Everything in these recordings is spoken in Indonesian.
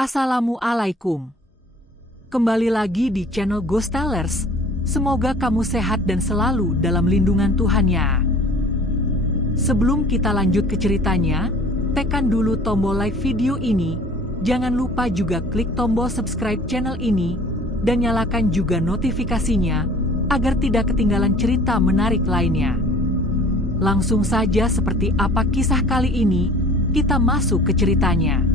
Assalamualaikum. Kembali lagi di channel Ghost Tellers. Semoga kamu sehat dan selalu dalam lindungan Tuhan ya. Sebelum kita lanjut ke ceritanya, tekan dulu tombol like video ini. Jangan lupa juga klik tombol subscribe channel ini dan nyalakan juga notifikasinya agar tidak ketinggalan cerita menarik lainnya. Langsung saja, seperti apa kisah kali ini, kita masuk ke ceritanya.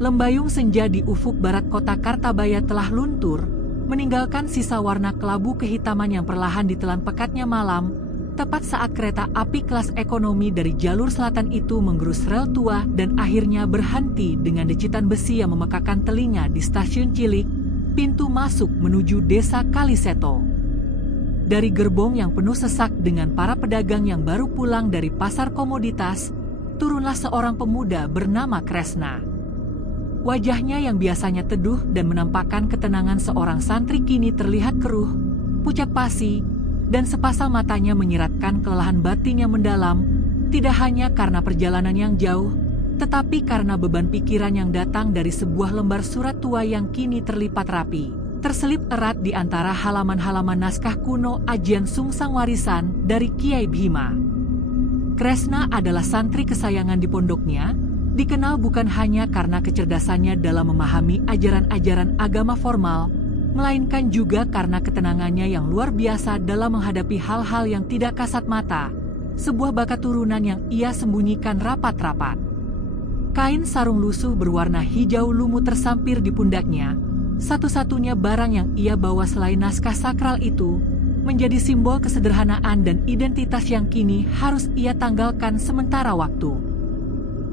Lembayung senja di ufuk barat kota Kartabaya telah luntur, meninggalkan sisa warna kelabu kehitaman yang perlahan ditelan pekatnya malam, tepat saat kereta api kelas ekonomi dari jalur selatan itu menggerus rel tua dan akhirnya berhenti dengan decitan besi yang memekakan telinga di stasiun Cilik, pintu masuk menuju desa Kaliseto. Dari gerbong yang penuh sesak dengan para pedagang yang baru pulang dari pasar komoditas, turunlah seorang pemuda bernama Kresna. Wajahnya yang biasanya teduh dan menampakkan ketenangan seorang santri kini terlihat keruh, pucat pasi, dan sepasang matanya menyiratkan kelelahan batin yang mendalam, tidak hanya karena perjalanan yang jauh, tetapi karena beban pikiran yang datang dari sebuah lembar surat tua yang kini terlipat rapi, terselip erat di antara halaman-halaman naskah kuno ajian sungsang warisan dari Kiai Bhima. Kresna adalah santri kesayangan di pondoknya, dikenal bukan hanya karena kecerdasannya dalam memahami ajaran-ajaran agama formal, melainkan juga karena ketenangannya yang luar biasa dalam menghadapi hal-hal yang tidak kasat mata, sebuah bakat turunan yang ia sembunyikan rapat-rapat. Kain sarung lusuh berwarna hijau lumut tersampir di pundaknya, satu-satunya barang yang ia bawa selain naskah sakral itu, menjadi simbol kesederhanaan dan identitas yang kini harus ia tanggalkan sementara waktu.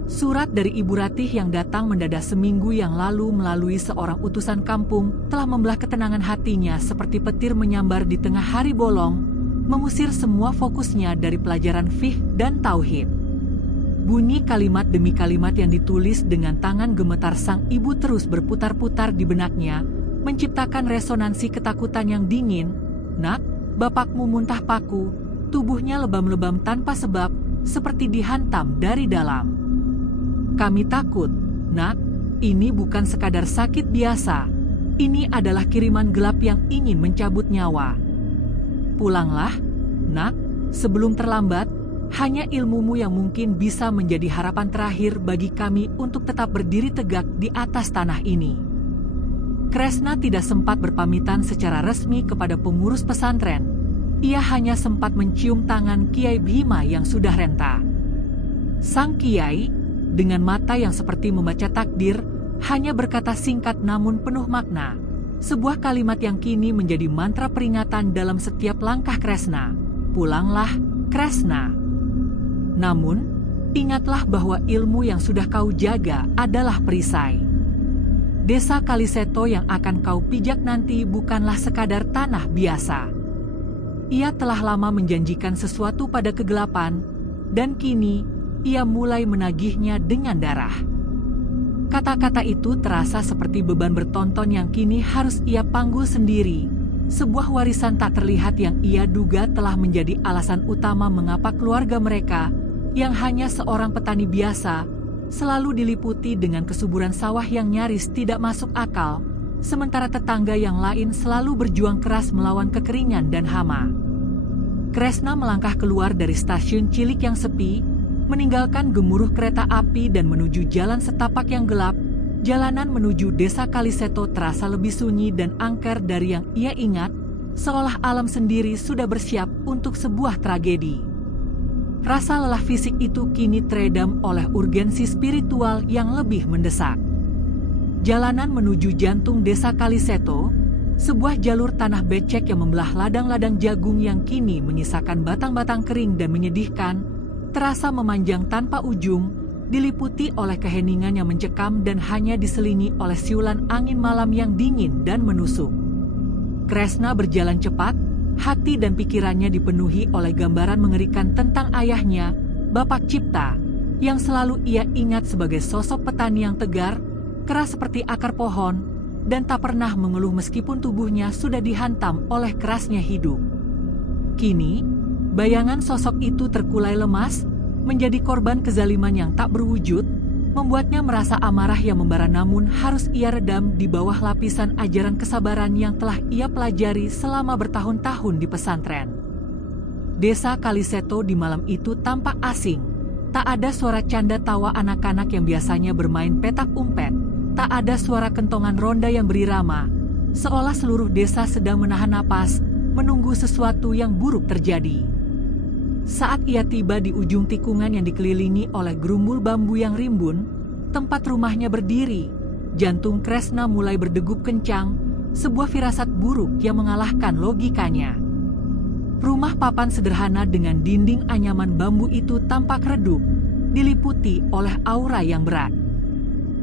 Surat dari Ibu Ratih yang datang mendadak seminggu yang lalu melalui seorang utusan kampung telah membelah ketenangan hatinya seperti petir menyambar di tengah hari bolong, mengusir semua fokusnya dari pelajaran fiqh dan tauhid. Bunyi kalimat demi kalimat yang ditulis dengan tangan gemetar sang ibu terus berputar-putar di benaknya, menciptakan resonansi ketakutan yang dingin. "Nak, bapakmu muntah paku," tubuhnya lebam-lebam tanpa sebab, seperti dihantam dari dalam. "Kami takut, Nak, ini bukan sekadar sakit biasa, ini adalah kiriman gelap yang ingin mencabut nyawa. Pulanglah, Nak, sebelum terlambat, hanya ilmumu yang mungkin bisa menjadi harapan terakhir bagi kami untuk tetap berdiri tegak di atas tanah ini." Kresna tidak sempat berpamitan secara resmi kepada pengurus pesantren, ia hanya sempat mencium tangan Kiai Bhima yang sudah renta. Sang Kiai, dengan mata yang seperti membaca takdir, hanya berkata singkat namun penuh makna, sebuah kalimat yang kini menjadi mantra peringatan dalam setiap langkah Kresna. "Pulanglah, Kresna. Namun, ingatlah bahwa ilmu yang sudah kau jaga adalah perisai. Desa Kaliseto yang akan kau pijak nanti bukanlah sekadar tanah biasa. Ia telah lama menjanjikan sesuatu pada kegelapan, dan kini ia mulai menagihnya dengan darah." Kata-kata itu terasa seperti beban bertonton yang kini harus ia panggul sendiri, sebuah warisan tak terlihat yang ia duga telah menjadi alasan utama mengapa keluarga mereka, yang hanya seorang petani biasa, selalu diliputi dengan kesuburan sawah yang nyaris tidak masuk akal, sementara tetangga yang lain selalu berjuang keras melawan kekeringan dan hama. Kresna melangkah keluar dari stasiun Cilik yang sepi, meninggalkan gemuruh kereta api dan menuju jalan setapak yang gelap. Jalanan menuju desa Kaliseto terasa lebih sunyi dan angker dari yang ia ingat, seolah alam sendiri sudah bersiap untuk sebuah tragedi. Rasa lelah fisik itu kini teredam oleh urgensi spiritual yang lebih mendesak. Jalanan menuju jantung desa Kaliseto, sebuah jalur tanah becek yang membelah ladang-ladang jagung yang kini menyisakan batang-batang kering dan menyedihkan, terasa memanjang tanpa ujung, diliputi oleh keheningan yang mencekam dan hanya diselingi oleh siulan angin malam yang dingin dan menusuk. Kresna berjalan cepat, hati dan pikirannya dipenuhi oleh gambaran mengerikan tentang ayahnya, Bapak Cipta, yang selalu ia ingat sebagai sosok petani yang tegar, keras seperti akar pohon, dan tak pernah mengeluh meskipun tubuhnya sudah dihantam oleh kerasnya hidup. Kini, bayangan sosok itu terkulai lemas, menjadi korban kezaliman yang tak berwujud, membuatnya merasa amarah yang membara, namun harus ia redam di bawah lapisan ajaran kesabaran yang telah ia pelajari selama bertahun-tahun di pesantren. Desa Kaliseto di malam itu tampak asing. Tak ada suara canda tawa anak-anak yang biasanya bermain petak umpet. Tak ada suara kentongan ronda yang berirama. Seolah seluruh desa sedang menahan napas, menunggu sesuatu yang buruk terjadi. Saat ia tiba di ujung tikungan yang dikelilingi oleh gerumbul bambu yang rimbun, tempat rumahnya berdiri, jantung Kresna mulai berdegup kencang, sebuah firasat buruk yang mengalahkan logikanya. Rumah papan sederhana dengan dinding anyaman bambu itu tampak redup, diliputi oleh aura yang berat.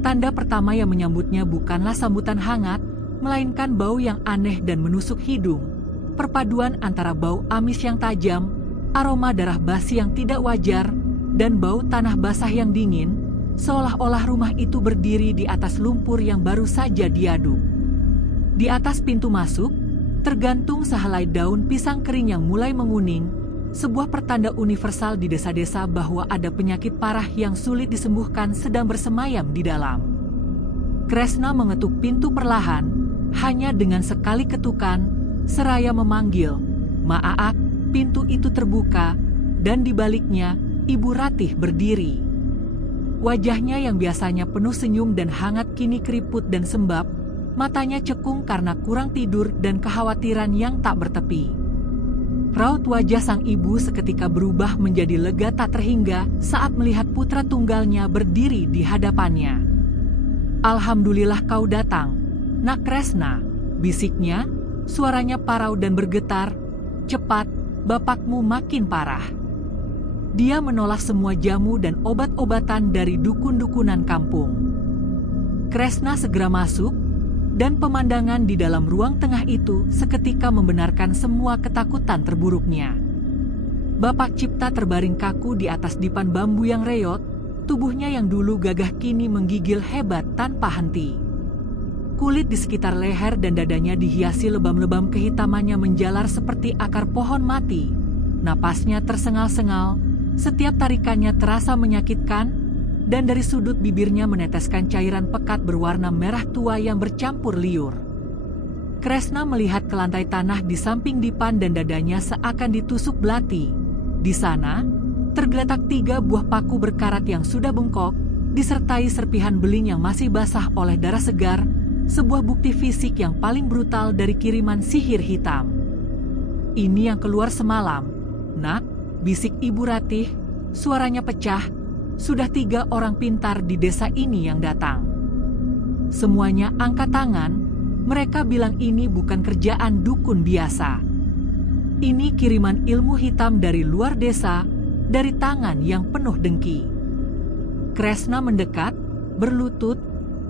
Tanda pertama yang menyambutnya bukanlah sambutan hangat, melainkan bau yang aneh dan menusuk hidung. Perpaduan antara bau amis yang tajam, aroma darah basi yang tidak wajar, dan bau tanah basah yang dingin, seolah-olah rumah itu berdiri di atas lumpur yang baru saja diaduk. Di atas pintu masuk, tergantung sehelai daun pisang kering yang mulai menguning, sebuah pertanda universal di desa-desa bahwa ada penyakit parah yang sulit disembuhkan sedang bersemayam di dalam. Kresna mengetuk pintu perlahan, hanya dengan sekali ketukan, seraya memanggil, "Maaak." Pintu itu terbuka, dan di baliknya, Ibu Ratih berdiri. Wajahnya yang biasanya penuh senyum dan hangat kini keriput dan sembab, matanya cekung karena kurang tidur dan kekhawatiran yang tak bertepi. Raut wajah sang ibu seketika berubah menjadi lega tak terhingga saat melihat putra tunggalnya berdiri di hadapannya. "Alhamdulillah kau datang, Nak Kresna," bisiknya, suaranya parau dan bergetar. "Cepat, bapakmu makin parah." Dia menolak semua jamu dan obat-obatan dari dukun-dukunan kampung. Kresna segera masuk, dan pemandangan di dalam ruang tengah itu seketika membenarkan semua ketakutan terburuknya. Bapak Cipta terbaring kaku di atas dipan bambu yang reot, tubuhnya yang dulu gagah kini menggigil hebat tanpa henti. Kulit di sekitar leher dan dadanya dihiasi lebam-lebam kehitamannya menjalar seperti akar pohon mati. Napasnya tersengal-sengal, setiap tarikannya terasa menyakitkan, dan dari sudut bibirnya meneteskan cairan pekat berwarna merah tua yang bercampur liur. Kresna melihat ke lantai tanah di samping dipan dan dadanya seakan ditusuk belati. Di sana, tergeletak 3 buah paku berkarat yang sudah bengkok, disertai serpihan beling yang masih basah oleh darah segar, sebuah bukti fisik yang paling brutal dari kiriman sihir hitam. "Ini yang keluar semalam, Nak," bisik Ibu Ratih, suaranya pecah. "Sudah 3 orang pintar di desa ini yang datang." Semuanya angkat tangan, mereka bilang ini bukan kerjaan dukun biasa. Ini kiriman ilmu hitam dari luar desa, dari tangan yang penuh dengki. Kresna mendekat, berlutut,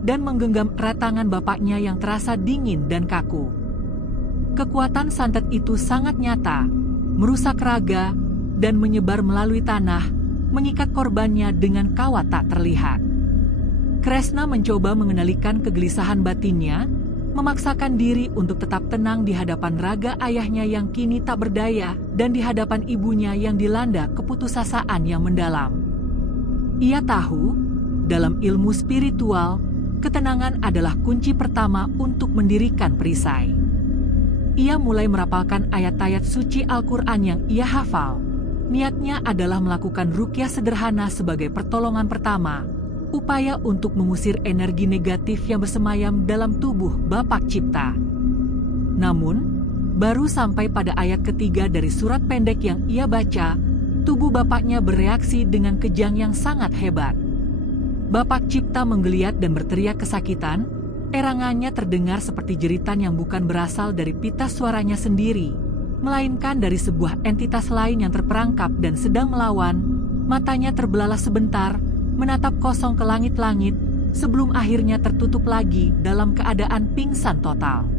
dan menggenggam erat tangan bapaknya yang terasa dingin dan kaku. Kekuatan santet itu sangat nyata, merusak raga, dan menyebar melalui tanah, mengikat korbannya dengan kawat tak terlihat. Kresna mencoba mengendalikan kegelisahan batinnya, memaksakan diri untuk tetap tenang di hadapan raga ayahnya yang kini tak berdaya dan di hadapan ibunya yang dilanda keputusasaan yang mendalam. Ia tahu, dalam ilmu spiritual, ketenangan adalah kunci pertama untuk mendirikan perisai. Ia mulai merapalkan ayat-ayat suci Al-Quran yang ia hafal. Niatnya adalah melakukan ruqyah sederhana sebagai pertolongan pertama, upaya untuk mengusir energi negatif yang bersemayam dalam tubuh Bapak Cipta. Namun, baru sampai pada ayat ketiga dari surat pendek yang ia baca, tubuh bapaknya bereaksi dengan kejang yang sangat hebat. Bapak Cipta menggeliat dan berteriak kesakitan, erangannya terdengar seperti jeritan yang bukan berasal dari pita suaranya sendiri, melainkan dari sebuah entitas lain yang terperangkap dan sedang melawan. Matanya terbelalak sebentar, menatap kosong ke langit-langit, sebelum akhirnya tertutup lagi dalam keadaan pingsan total.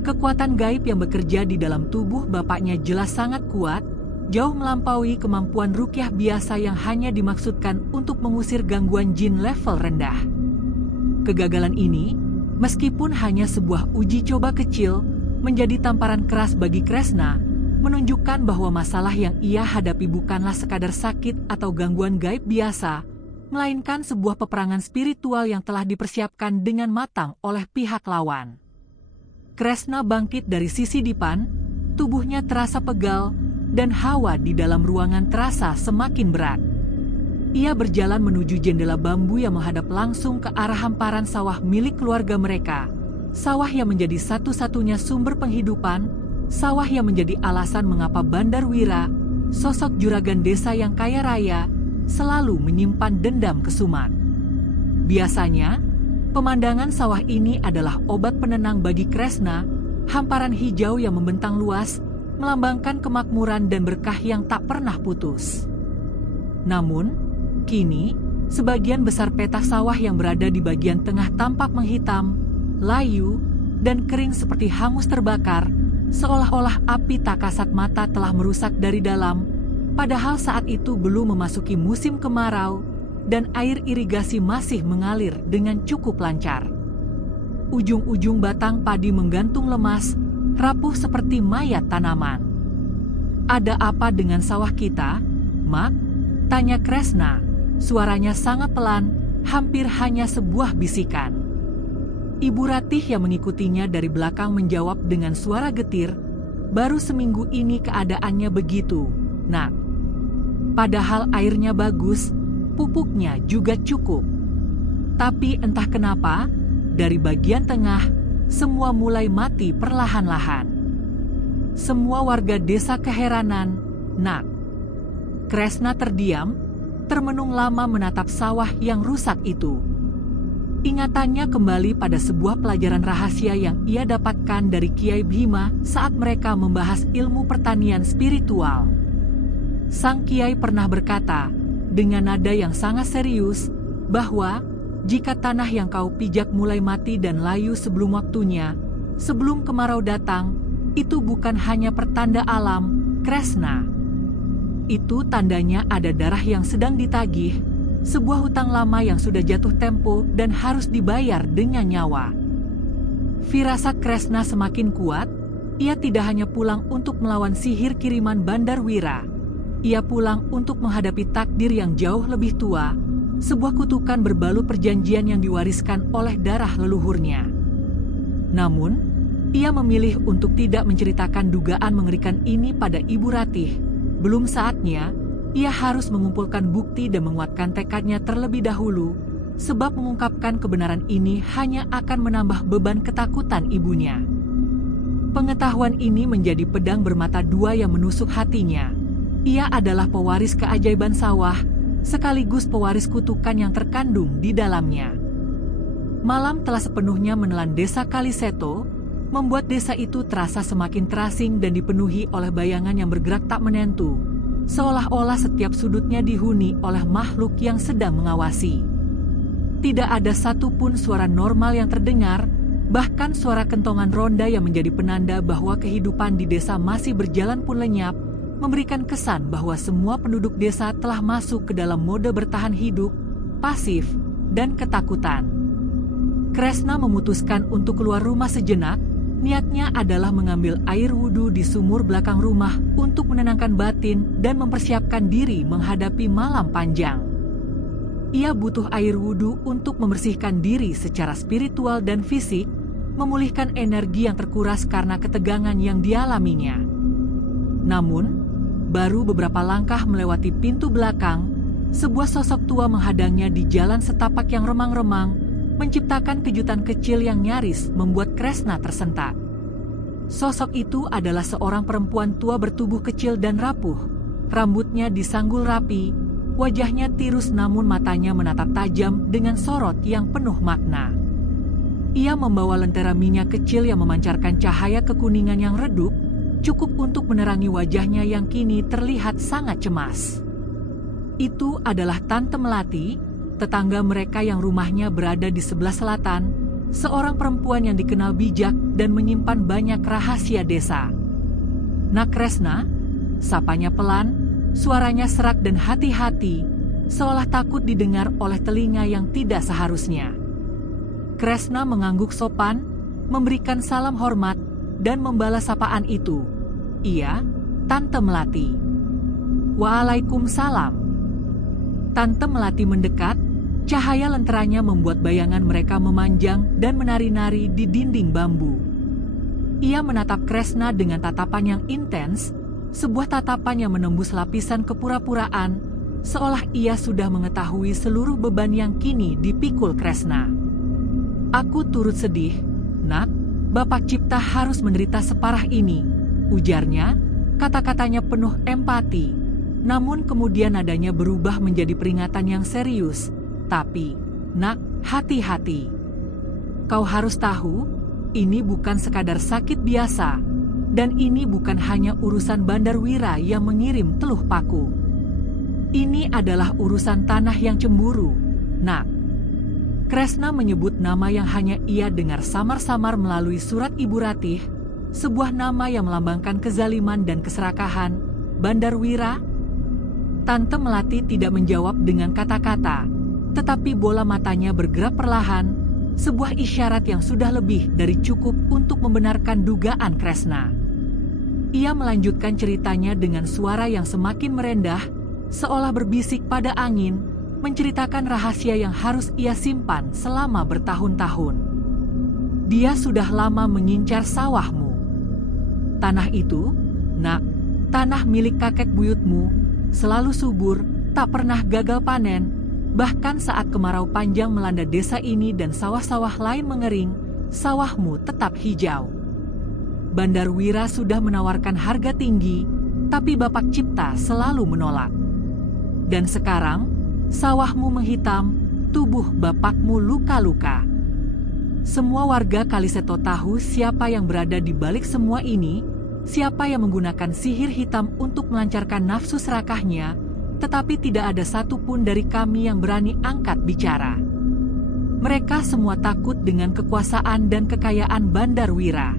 Kekuatan gaib yang bekerja di dalam tubuh bapaknya jelas sangat kuat, jauh melampaui kemampuan ruqyah biasa yang hanya dimaksudkan untuk mengusir gangguan jin level rendah. Kegagalan ini, meskipun hanya sebuah uji coba kecil, menjadi tamparan keras bagi Kresna, menunjukkan bahwa masalah yang ia hadapi bukanlah sekadar sakit atau gangguan gaib biasa, melainkan sebuah peperangan spiritual yang telah dipersiapkan dengan matang oleh pihak lawan. Kresna bangkit dari sisi dipan, tubuhnya terasa pegal, dan hawa di dalam ruangan terasa semakin berat. Ia berjalan menuju jendela bambu yang menghadap langsung ke arah hamparan sawah milik keluarga mereka. Sawah yang menjadi satu-satunya sumber penghidupan, sawah yang menjadi alasan mengapa Bandarwira, sosok juragan desa yang kaya raya, selalu menyimpan dendam kesumat. Biasanya, pemandangan sawah ini adalah obat penenang bagi Kresna, hamparan hijau yang membentang luas, melambangkan kemakmuran dan berkah yang tak pernah putus. Namun, kini, sebagian besar petak sawah yang berada di bagian tengah tampak menghitam, layu, dan kering seperti hangus terbakar, seolah-olah api tak kasat mata telah merusak dari dalam, padahal saat itu belum memasuki musim kemarau, dan air irigasi masih mengalir dengan cukup lancar. Ujung-ujung batang padi menggantung lemas, rapuh seperti mayat tanaman. "Ada apa dengan sawah kita, Mak?" tanya Kresna. Suaranya sangat pelan, hampir hanya sebuah bisikan. Ibu Ratih yang mengikutinya dari belakang menjawab dengan suara getir, "Baru seminggu ini keadaannya begitu, Nak. Padahal airnya bagus, pupuknya juga cukup. Tapi entah kenapa, dari bagian tengah, semua mulai mati perlahan-lahan." Semua warga desa keheranan, "Nak." Kresna terdiam, termenung lama menatap sawah yang rusak itu. Ingatannya kembali pada sebuah pelajaran rahasia yang ia dapatkan dari Kiai Bhima saat mereka membahas ilmu pertanian spiritual. Sang Kiai pernah berkata, dengan nada yang sangat serius, bahwa jika tanah yang kau pijak mulai mati dan layu sebelum waktunya, sebelum kemarau datang, itu bukan hanya pertanda alam, Kresna. Itu tandanya ada darah yang sedang ditagih, sebuah hutang lama yang sudah jatuh tempo dan harus dibayar dengan nyawa. Firasat Kresna semakin kuat, ia tidak hanya pulang untuk melawan sihir kiriman Bandarwira, ia pulang untuk menghadapi takdir yang jauh lebih tua, sebuah kutukan berbalut perjanjian yang diwariskan oleh darah leluhurnya. Namun, ia memilih untuk tidak menceritakan dugaan mengerikan ini pada Ibu Ratih. Belum saatnya, ia harus mengumpulkan bukti dan menguatkan tekadnya terlebih dahulu, sebab mengungkapkan kebenaran ini hanya akan menambah beban ketakutan ibunya. Pengetahuan ini menjadi pedang bermata dua yang menusuk hatinya. Ia adalah pewaris keajaiban sawah, sekaligus pewaris kutukan yang terkandung di dalamnya. Malam telah sepenuhnya menelan desa Kaliseto, membuat desa itu terasa semakin terasing dan dipenuhi oleh bayangan yang bergerak tak menentu, seolah-olah setiap sudutnya dihuni oleh makhluk yang sedang mengawasi. Tidak ada satupun suara normal yang terdengar, bahkan suara kentongan ronda yang menjadi penanda bahwa kehidupan di desa masih berjalan pun lenyap, memberikan kesan bahwa semua penduduk desa telah masuk ke dalam mode bertahan hidup, pasif, dan ketakutan. Kresna memutuskan untuk keluar rumah sejenak. Niatnya adalah mengambil air wudhu di sumur belakang rumah untuk menenangkan batin dan mempersiapkan diri menghadapi malam panjang. Ia butuh air wudhu untuk membersihkan diri secara spiritual dan fisik, memulihkan energi yang terkuras karena ketegangan yang dialaminya. Namun, baru beberapa langkah melewati pintu belakang, sebuah sosok tua menghadangnya di jalan setapak yang remang-remang, menciptakan kejutan kecil yang nyaris membuat Kresna tersentak. Sosok itu adalah seorang perempuan tua bertubuh kecil dan rapuh. Rambutnya disanggul rapi, wajahnya tirus namun matanya menatap tajam dengan sorot yang penuh makna. Ia membawa lentera minyak kecil yang memancarkan cahaya kekuningan yang redup, cukup untuk menerangi wajahnya yang kini terlihat sangat cemas. Itu adalah Tante Melati, tetangga mereka yang rumahnya berada di sebelah selatan, seorang perempuan yang dikenal bijak dan menyimpan banyak rahasia desa. "Nak Kresna," sapanya pelan, suaranya serak dan hati-hati, seolah takut didengar oleh telinga yang tidak seharusnya. Kresna mengangguk sopan, memberikan salam hormat, dan membalas sapaan itu. "Iya, Tante Melati." "Waalaikumsalam." Tante Melati mendekat, cahaya lenteranya membuat bayangan mereka memanjang dan menari-nari di dinding bambu. Ia menatap Kresna dengan tatapan yang intens, sebuah tatapan yang menembus lapisan kepura-puraan, seolah ia sudah mengetahui seluruh beban yang kini dipikul Kresna. "Aku turut sedih, Nak. Bapak Cipta harus menderita separah ini," ujarnya, kata-katanya penuh empati. Namun kemudian nadanya berubah menjadi peringatan yang serius. "Tapi, Nak, hati-hati. Kau harus tahu, ini bukan sekadar sakit biasa, dan ini bukan hanya urusan Bandarwira yang mengirim teluh paku. Ini adalah urusan tanah yang cemburu, Nak." Kresna menyebut nama yang hanya ia dengar samar-samar melalui surat Ibu Ratih, sebuah nama yang melambangkan kezaliman dan keserakahan. "Bandarwira?" Tante Melati tidak menjawab dengan kata-kata, tetapi bola matanya bergerak perlahan, sebuah isyarat yang sudah lebih dari cukup untuk membenarkan dugaan Kresna. Ia melanjutkan ceritanya dengan suara yang semakin merendah, seolah berbisik pada angin, menceritakan rahasia yang harus ia simpan selama bertahun-tahun. "Dia sudah lama mengincar sawahmu. Tanah itu, Nak, tanah milik kakek buyutmu, selalu subur, tak pernah gagal panen, bahkan saat kemarau panjang melanda desa ini dan sawah-sawah lain mengering, sawahmu tetap hijau. Bandarwira sudah menawarkan harga tinggi, tapi Bapak Cipta selalu menolak. Dan sekarang, sawahmu menghitam, tubuh bapakmu luka-luka. Semua warga Kaliseto tahu siapa yang berada di balik semua ini, siapa yang menggunakan sihir hitam untuk melancarkan nafsu serakahnya, tetapi tidak ada satupun dari kami yang berani angkat bicara. Mereka semua takut dengan kekuasaan dan kekayaan Bandarwira."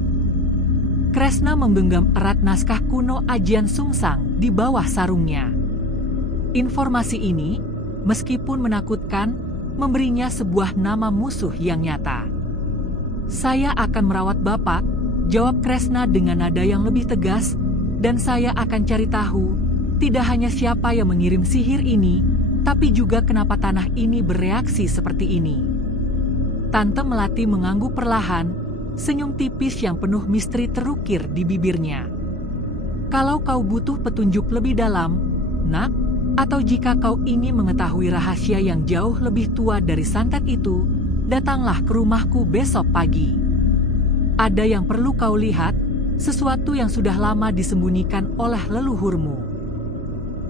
Kresna menggenggam erat naskah kuno Ajian Sungsang di bawah sarungnya. Informasi ini, meskipun menakutkan, memberinya sebuah nama musuh yang nyata. "Saya akan merawat Bapak," jawab Kresna dengan nada yang lebih tegas, "dan saya akan cari tahu, tidak hanya siapa yang mengirim sihir ini, tapi juga kenapa tanah ini bereaksi seperti ini." Tante Melati mengangguk perlahan, senyum tipis yang penuh misteri terukir di bibirnya. "Kalau kau butuh petunjuk lebih dalam, Nak, atau jika kau ingin mengetahui rahasia yang jauh lebih tua dari santet itu, datanglah ke rumahku besok pagi. Ada yang perlu kau lihat, sesuatu yang sudah lama disembunyikan oleh leluhurmu."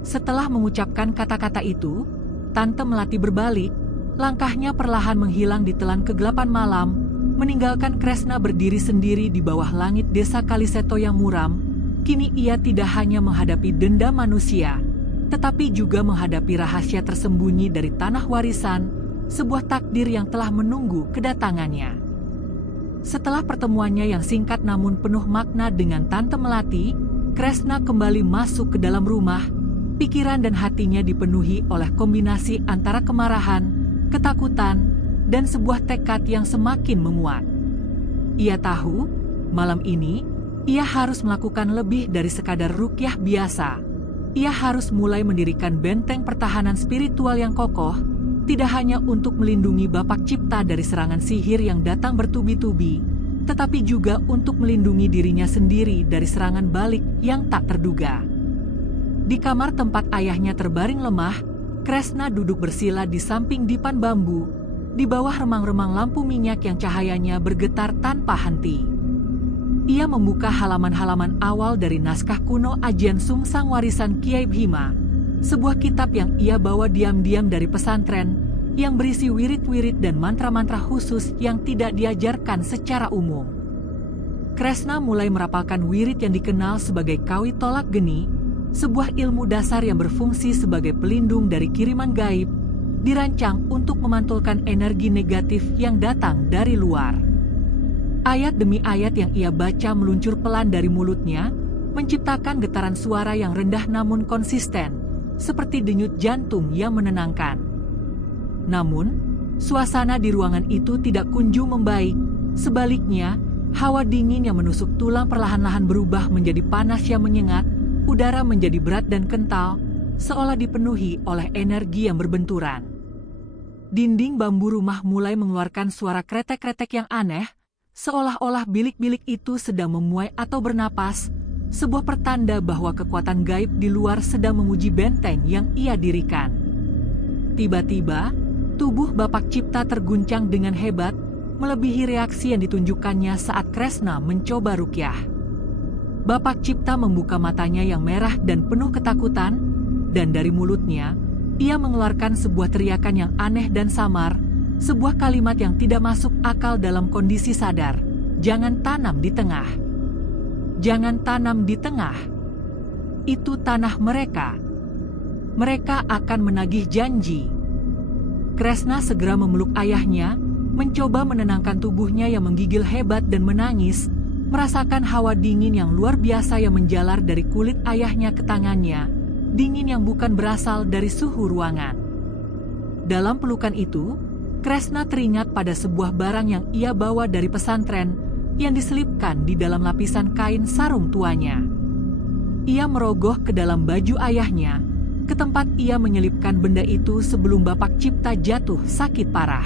Setelah mengucapkan kata-kata itu, Tante Melati berbalik, langkahnya perlahan menghilang di telan kegelapan malam, meninggalkan Kresna berdiri sendiri di bawah langit desa Kaliseto yang muram. Kini ia tidak hanya menghadapi dendam manusia, tetapi juga menghadapi rahasia tersembunyi dari tanah warisan, sebuah takdir yang telah menunggu kedatangannya. Setelah pertemuannya yang singkat namun penuh makna dengan Tante Melati, Kresna kembali masuk ke dalam rumah. Pikiran dan hatinya dipenuhi oleh kombinasi antara kemarahan, ketakutan, dan sebuah tekad yang semakin menguat. Ia tahu, malam ini, ia harus melakukan lebih dari sekadar ruqyah biasa. Ia harus mulai mendirikan benteng pertahanan spiritual yang kokoh, tidak hanya untuk melindungi Bapak Cipta dari serangan sihir yang datang bertubi-tubi, tetapi juga untuk melindungi dirinya sendiri dari serangan balik yang tak terduga. Di kamar tempat ayahnya terbaring lemah, Kresna duduk bersila di samping dipan bambu, di bawah remang-remang lampu minyak yang cahayanya bergetar tanpa henti. Ia membuka halaman-halaman awal dari naskah kuno Ajian Sungsang warisan Kiai Bhima, sebuah kitab yang ia bawa diam-diam dari pesantren, yang berisi wirid-wirid dan mantra-mantra khusus yang tidak diajarkan secara umum. Kresna mulai merapalkan wirid yang dikenal sebagai Kawi Tolak Geni, sebuah ilmu dasar yang berfungsi sebagai pelindung dari kiriman gaib, dirancang untuk memantulkan energi negatif yang datang dari luar. Ayat demi ayat yang ia baca meluncur pelan dari mulutnya, menciptakan getaran suara yang rendah namun konsisten, seperti denyut jantung yang menenangkan. Namun, suasana di ruangan itu tidak kunjung membaik. Sebaliknya, hawa dingin yang menusuk tulang perlahan-lahan berubah menjadi panas yang menyengat, udara menjadi berat dan kental, seolah dipenuhi oleh energi yang berbenturan. Dinding bambu rumah mulai mengeluarkan suara kretek-kretek yang aneh, seolah-olah bilik-bilik itu sedang memuai atau bernapas, sebuah pertanda bahwa kekuatan gaib di luar sedang menguji benteng yang ia dirikan. Tiba-tiba, tubuh Bapak Cipta terguncang dengan hebat, melebihi reaksi yang ditunjukkannya saat Kresna mencoba ruqyah. Bapak Cipta membuka matanya yang merah dan penuh ketakutan, dan dari mulutnya, ia mengeluarkan sebuah teriakan yang aneh dan samar, sebuah kalimat yang tidak masuk akal dalam kondisi sadar. Jangan tanam di tengah. Jangan tanam di tengah. Itu tanah mereka. Mereka akan menagih janji. Kresna segera memeluk ayahnya, mencoba menenangkan tubuhnya yang menggigil hebat dan menangis, merasakan hawa dingin yang luar biasa yang menjalar dari kulit ayahnya ke tangannya, dingin yang bukan berasal dari suhu ruangan. Dalam pelukan itu, Kresna teringat pada sebuah barang yang ia bawa dari pesantren yang diselipkan di dalam lapisan kain sarung tuanya. Ia merogoh ke dalam baju ayahnya, ke tempat ia menyelipkan benda itu sebelum Bapak Cipta jatuh sakit parah.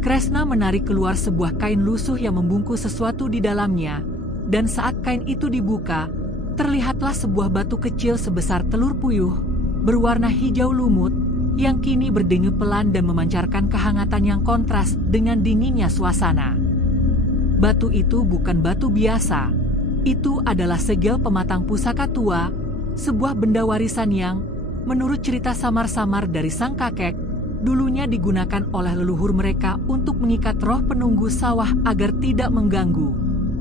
Kresna menarik keluar sebuah kain lusuh yang membungkus sesuatu di dalamnya, dan saat kain itu dibuka, terlihatlah sebuah batu kecil sebesar telur puyuh, berwarna hijau lumut, yang kini berdenyut pelan dan memancarkan kehangatan yang kontras dengan dinginnya suasana. Batu itu bukan batu biasa, itu adalah segel pematang pusaka tua, sebuah benda warisan yang, menurut cerita samar-samar dari sang kakek, dulunya digunakan oleh leluhur mereka untuk mengikat roh penunggu sawah agar tidak mengganggu,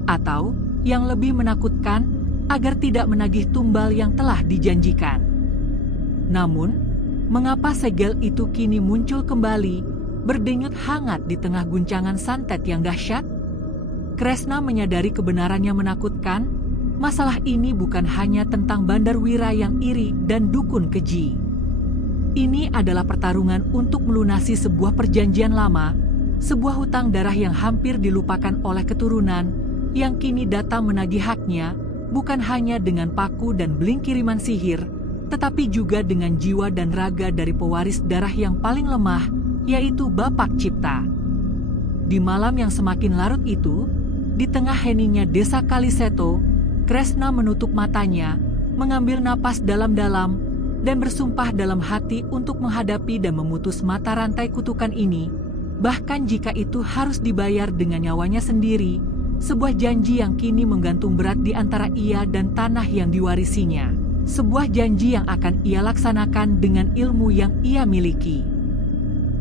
atau, yang lebih menakutkan, agar tidak menagih tumbal yang telah dijanjikan. Namun, mengapa segel itu kini muncul kembali, berdenyut hangat di tengah guncangan santet yang dahsyat? Kresna menyadari kebenaran yang menakutkan, masalah ini bukan hanya tentang Bandarwira yang iri dan dukun keji. Ini adalah pertarungan untuk melunasi sebuah perjanjian lama, sebuah hutang darah yang hampir dilupakan oleh keturunan, yang kini datang menagih haknya, bukan hanya dengan paku dan beling kiriman sihir, tetapi juga dengan jiwa dan raga dari pewaris darah yang paling lemah, yaitu Bapak Cipta. Di malam yang semakin larut itu, di tengah heningnya desa Kaliseto, Kresna menutup matanya, mengambil napas dalam-dalam, dan bersumpah dalam hati untuk menghadapi dan memutus mata rantai kutukan ini, bahkan jika itu harus dibayar dengan nyawanya sendiri, sebuah janji yang kini menggantung berat di antara ia dan tanah yang diwarisinya, sebuah janji yang akan ia laksanakan dengan ilmu yang ia miliki.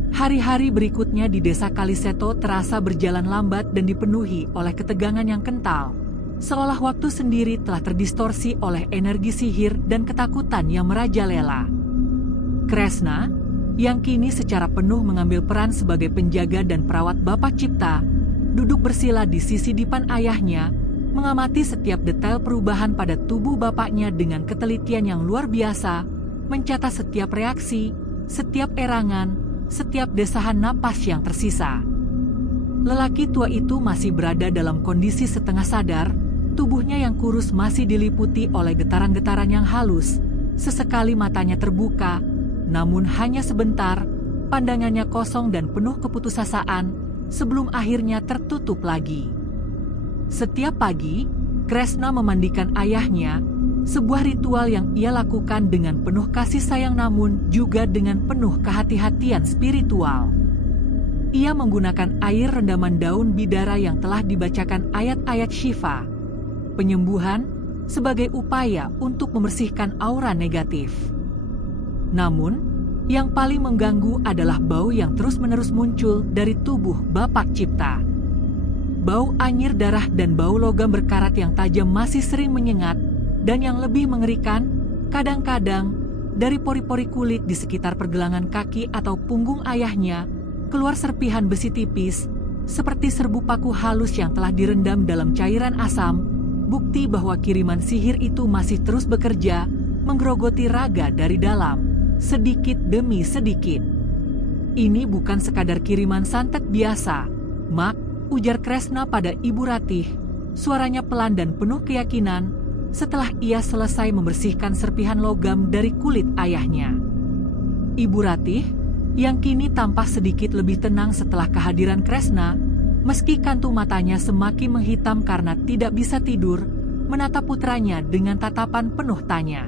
Hari-hari berikutnya di desa Kaliseto terasa berjalan lambat dan dipenuhi oleh ketegangan yang kental, seolah waktu sendiri telah terdistorsi oleh energi sihir dan ketakutan yang merajalela. Kresna, yang kini secara penuh mengambil peran sebagai penjaga dan perawat Bapak Cipta, duduk bersila di sisi dipan ayahnya, mengamati setiap detail perubahan pada tubuh bapaknya dengan ketelitian yang luar biasa, mencatat setiap reaksi, setiap erangan, setiap desahan napas yang tersisa. Lelaki tua itu masih berada dalam kondisi setengah sadar, tubuhnya yang kurus masih diliputi oleh getaran-getaran yang halus, sesekali matanya terbuka, namun hanya sebentar, pandangannya kosong dan penuh keputusasaan, sebelum akhirnya tertutup lagi. Setiap pagi, Kresna memandikan ayahnya, sebuah ritual yang ia lakukan dengan penuh kasih sayang namun juga dengan penuh kehati-hatian spiritual. Ia menggunakan air rendaman daun bidara yang telah dibacakan ayat-ayat syifa, penyembuhan, sebagai upaya untuk membersihkan aura negatif. Namun, yang paling mengganggu adalah bau yang terus-menerus muncul dari tubuh Bapak Cipta. Bau anyir darah dan bau logam berkarat yang tajam masih sering menyengat, dan yang lebih mengerikan, kadang-kadang, dari pori-pori kulit di sekitar pergelangan kaki atau punggung ayahnya, keluar serpihan besi tipis, seperti serbu paku halus yang telah direndam dalam cairan asam, bukti bahwa kiriman sihir itu masih terus bekerja, menggerogoti raga dari dalam, sedikit demi sedikit. Ini bukan sekadar kiriman santet biasa, Mak, ujar Kresna pada Ibu Ratih, suaranya pelan dan penuh keyakinan, setelah ia selesai membersihkan serpihan logam dari kulit ayahnya. Ibu Ratih, yang kini tampak sedikit lebih tenang setelah kehadiran Kresna, meski kantung matanya semakin menghitam karena tidak bisa tidur, menatap putranya dengan tatapan penuh tanya.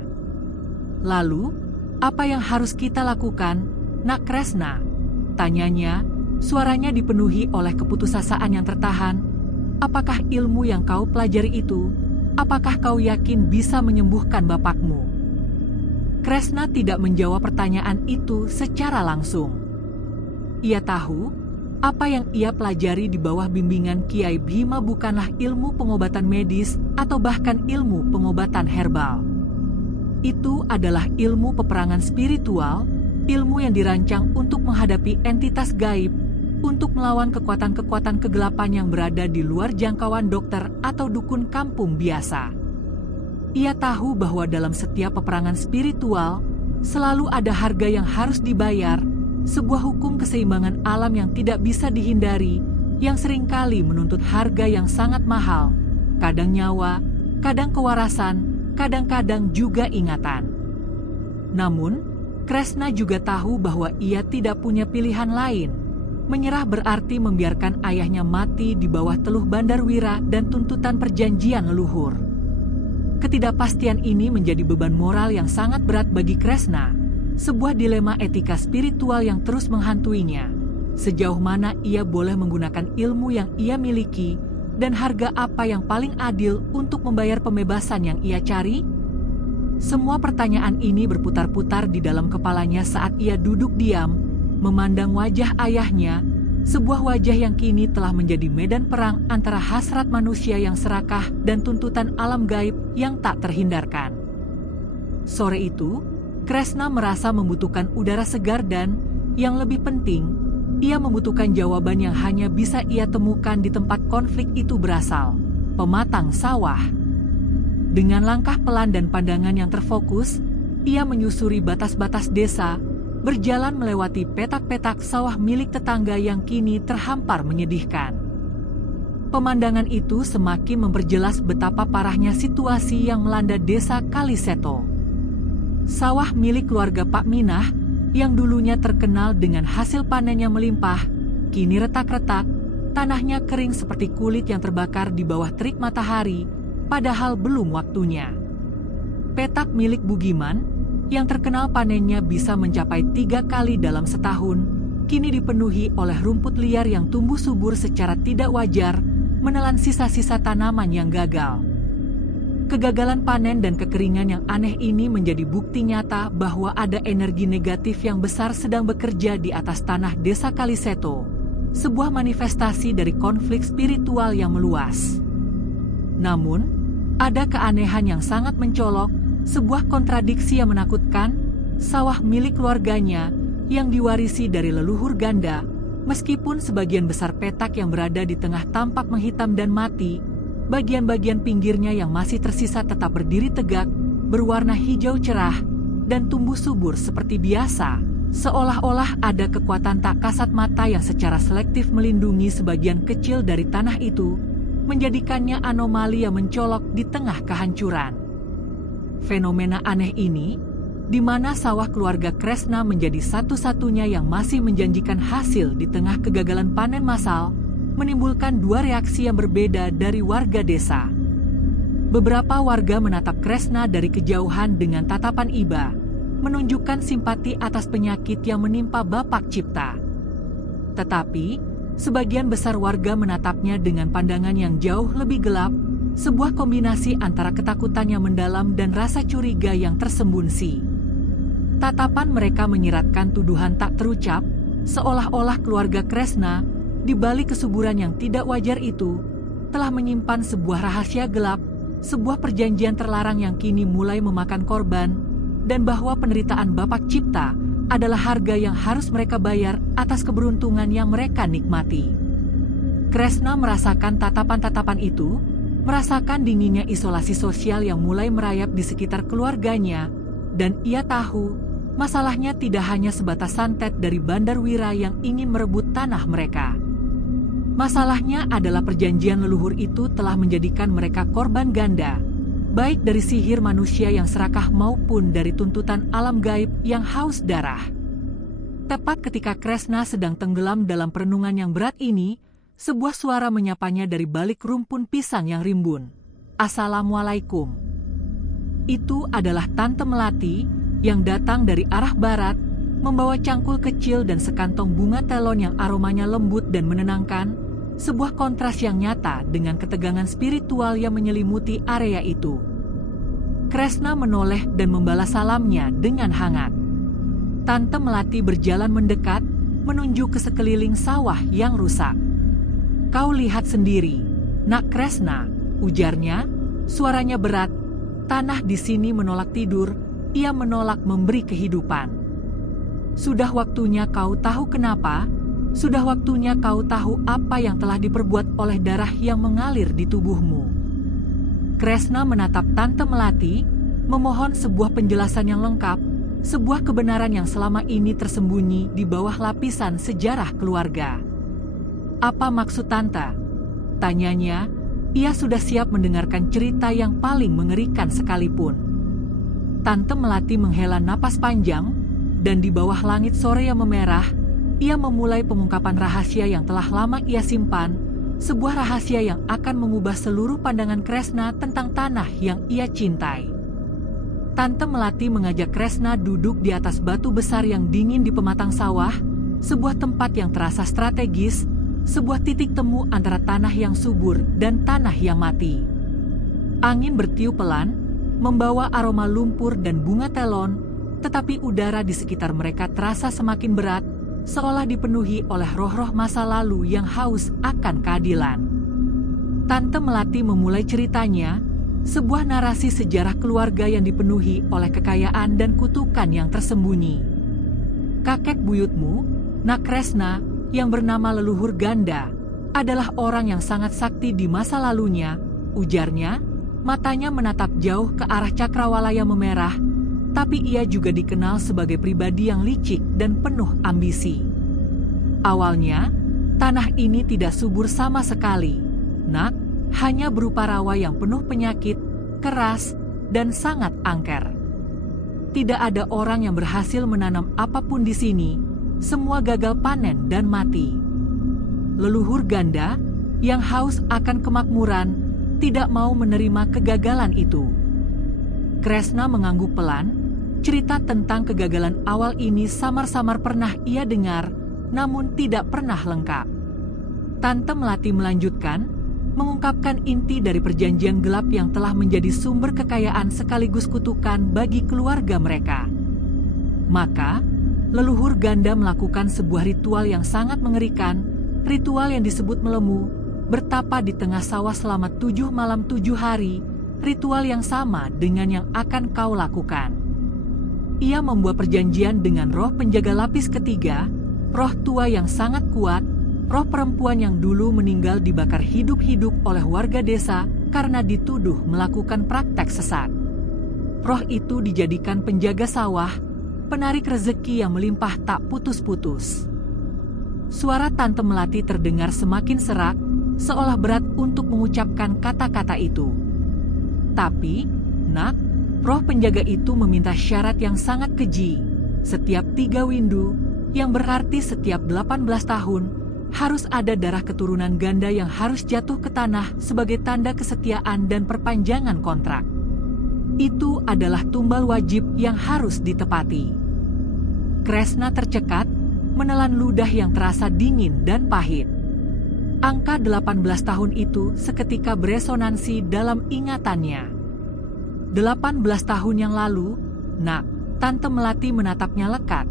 "Lalu, apa yang harus kita lakukan, Nak Kresna?" tanyanya, suaranya dipenuhi oleh keputusasaan yang tertahan. "Apakah ilmu yang kau pelajari itu, apakah kau yakin bisa menyembuhkan bapakmu?" Kresna tidak menjawab pertanyaan itu secara langsung. Ia tahu, apa yang ia pelajari di bawah bimbingan Kiai Bhima bukanlah ilmu pengobatan medis atau bahkan ilmu pengobatan herbal. Itu adalah ilmu peperangan spiritual, ilmu yang dirancang untuk menghadapi entitas gaib, untuk melawan kekuatan-kekuatan kegelapan yang berada di luar jangkauan dokter atau dukun kampung biasa. Ia tahu bahwa dalam setiap peperangan spiritual, selalu ada harga yang harus dibayar, sebuah hukum keseimbangan alam yang tidak bisa dihindari, yang seringkali menuntut harga yang sangat mahal, kadang nyawa, kadang kewarasan, kadang-kadang juga ingatan. Namun, Kresna juga tahu bahwa ia tidak punya pilihan lain. Menyerah berarti membiarkan ayahnya mati di bawah teluh Bandarwira dan tuntutan perjanjian leluhur. Ketidakpastian ini menjadi beban moral yang sangat berat bagi Kresna, sebuah dilema etika spiritual yang terus menghantuinya. Sejauh mana ia boleh menggunakan ilmu yang ia miliki, dan harga apa yang paling adil untuk membayar pembebasan yang ia cari? Semua pertanyaan ini berputar-putar di dalam kepalanya saat ia duduk diam, memandang wajah ayahnya, sebuah wajah yang kini telah menjadi medan perang antara hasrat manusia yang serakah dan tuntutan alam gaib yang tak terhindarkan. Sore itu, Kresna merasa membutuhkan udara segar dan, yang lebih penting, ia membutuhkan jawaban yang hanya bisa ia temukan di tempat konflik itu berasal, pematang sawah. Dengan langkah pelan dan pandangan yang terfokus, ia menyusuri batas-batas desa, berjalan melewati petak-petak sawah milik tetangga yang kini terhampar menyedihkan. Pemandangan itu semakin memperjelas betapa parahnya situasi yang melanda desa Kaliseto. Sawah milik keluarga Pak Minah, yang dulunya terkenal dengan hasil panen yang melimpah, kini retak-retak, tanahnya kering seperti kulit yang terbakar di bawah terik matahari, padahal belum waktunya. Petak milik Bugiman, yang terkenal panennya bisa mencapai 3 kali dalam setahun, kini dipenuhi oleh rumput liar yang tumbuh subur secara tidak wajar, menelan sisa-sisa tanaman yang gagal. Kegagalan panen dan kekeringan yang aneh ini menjadi bukti nyata bahwa ada energi negatif yang besar sedang bekerja di atas tanah desa Kaliseto, sebuah manifestasi dari konflik spiritual yang meluas. Namun, ada keanehan yang sangat mencolok, sebuah kontradiksi yang menakutkan. Sawah milik keluarganya yang diwarisi dari leluhur ganda, meskipun sebagian besar petak yang berada di tengah tampak menghitam dan mati, bagian-bagian pinggirnya yang masih tersisa tetap berdiri tegak, berwarna hijau cerah, dan tumbuh subur seperti biasa, seolah-olah ada kekuatan tak kasat mata yang secara selektif melindungi sebagian kecil dari tanah itu, menjadikannya anomali yang mencolok di tengah kehancuran. Fenomena aneh ini, di mana sawah keluarga Kresna menjadi satu-satunya yang masih menjanjikan hasil di tengah kegagalan panen massal, menimbulkan 2 reaksi yang berbeda dari warga desa. Beberapa warga menatap Kresna dari kejauhan dengan tatapan iba, menunjukkan simpati atas penyakit yang menimpa Bapak Cipta. Tetapi, sebagian besar warga menatapnya dengan pandangan yang jauh lebih gelap, sebuah kombinasi antara ketakutan yang mendalam dan rasa curiga yang tersembunyi. Tatapan mereka menyiratkan tuduhan tak terucap, seolah-olah keluarga Kresna, di balik kesuburan yang tidak wajar itu, telah menyimpan sebuah rahasia gelap, sebuah perjanjian terlarang yang kini mulai memakan korban, dan bahwa penderitaan Bapak Cipta adalah harga yang harus mereka bayar atas keberuntungan yang mereka nikmati. Kresna merasakan tatapan-tatapan itu, merasakan dinginnya isolasi sosial yang mulai merayap di sekitar keluarganya, dan ia tahu masalahnya tidak hanya sebatas santet dari Bandarwira yang ingin merebut tanah mereka. Masalahnya adalah perjanjian leluhur itu telah menjadikan mereka korban ganda, baik dari sihir manusia yang serakah maupun dari tuntutan alam gaib yang haus darah. Tepat ketika Kresna sedang tenggelam dalam perenungan yang berat ini, sebuah suara menyapanya dari balik rumpun pisang yang rimbun. "Assalamualaikum." Itu adalah Tante Melati yang datang dari arah barat, membawa cangkul kecil dan sekantong bunga telon yang aromanya lembut dan menenangkan, sebuah kontras yang nyata dengan ketegangan spiritual yang menyelimuti area itu. Kresna menoleh dan membalas salamnya dengan hangat. Tante Melati berjalan mendekat, menunjuk ke sekeliling sawah yang rusak. "Kau lihat sendiri, Nak Kresna," ujarnya, suaranya berat. "Tanah di sini menolak tidur, ia menolak memberi kehidupan. Sudah waktunya kau tahu kenapa, sudah waktunya kau tahu apa yang telah diperbuat oleh darah yang mengalir di tubuhmu." Kresna menatap Tante Melati, memohon sebuah penjelasan yang lengkap, sebuah kebenaran yang selama ini tersembunyi di bawah lapisan sejarah keluarga. "Apa maksud Tante?" tanyanya. Ia sudah siap mendengarkan cerita yang paling mengerikan sekalipun. Tante Melati menghela napas panjang, dan di bawah langit sore yang memerah, ia memulai pengungkapan rahasia yang telah lama ia simpan, sebuah rahasia yang akan mengubah seluruh pandangan Kresna tentang tanah yang ia cintai. Tante Melati mengajak Kresna duduk di atas batu besar yang dingin di pematang sawah, sebuah tempat yang terasa strategis, sebuah titik temu antara tanah yang subur dan tanah yang mati. Angin bertiup pelan, membawa aroma lumpur dan bunga telon, tetapi udara di sekitar mereka terasa semakin berat, seolah dipenuhi oleh roh-roh masa lalu yang haus akan keadilan. Tante Melati memulai ceritanya, sebuah narasi sejarah keluarga yang dipenuhi oleh kekayaan dan kutukan yang tersembunyi. "Kakek buyutmu, Nak Kresna, yang bernama leluhur Ganda, adalah orang yang sangat sakti di masa lalunya," ujarnya, matanya menatap jauh ke arah cakrawala yang memerah, tapi ia juga dikenal sebagai pribadi yang licik dan penuh ambisi. "Awalnya, tanah ini tidak subur sama sekali, Nak, hanya berupa rawa yang penuh penyakit, keras, dan sangat angker. Tidak ada orang yang berhasil menanam apapun di sini, semua gagal panen dan mati. Leluhur Ganda, yang haus akan kemakmuran, tidak mau menerima kegagalan itu." Kresna mengangguk pelan. Cerita tentang kegagalan awal ini samar-samar pernah ia dengar, namun tidak pernah lengkap. Tante Melati melanjutkan, mengungkapkan inti dari perjanjian gelap yang telah menjadi sumber kekayaan sekaligus kutukan bagi keluarga mereka. Maka, leluhur Ganda melakukan sebuah ritual yang sangat mengerikan, ritual yang disebut melemu, bertapa di tengah sawah selama 7 malam 7 hari, ritual yang sama dengan yang akan kau lakukan. Ia membuat perjanjian dengan roh penjaga lapis ketiga, roh tua yang sangat kuat, roh perempuan yang dulu meninggal dibakar hidup-hidup oleh warga desa karena dituduh melakukan praktek sesat. Roh itu dijadikan penjaga sawah, penarik rezeki yang melimpah tak putus-putus. Suara Tante Melati terdengar semakin serak, seolah berat untuk mengucapkan kata-kata itu. "Tapi, Nak, roh penjaga itu meminta syarat yang sangat keji. Setiap 3 windu, yang berarti setiap 18 tahun, harus ada darah keturunan Ganda yang harus jatuh ke tanah sebagai tanda kesetiaan dan perpanjangan kontrak. Itu adalah tumbal wajib yang harus ditepati." Kresna tercekat, menelan ludah yang terasa dingin dan pahit. Angka 18 tahun itu seketika beresonansi dalam ingatannya. 18 tahun yang lalu, Nak, Tante Melati menatapnya lekat.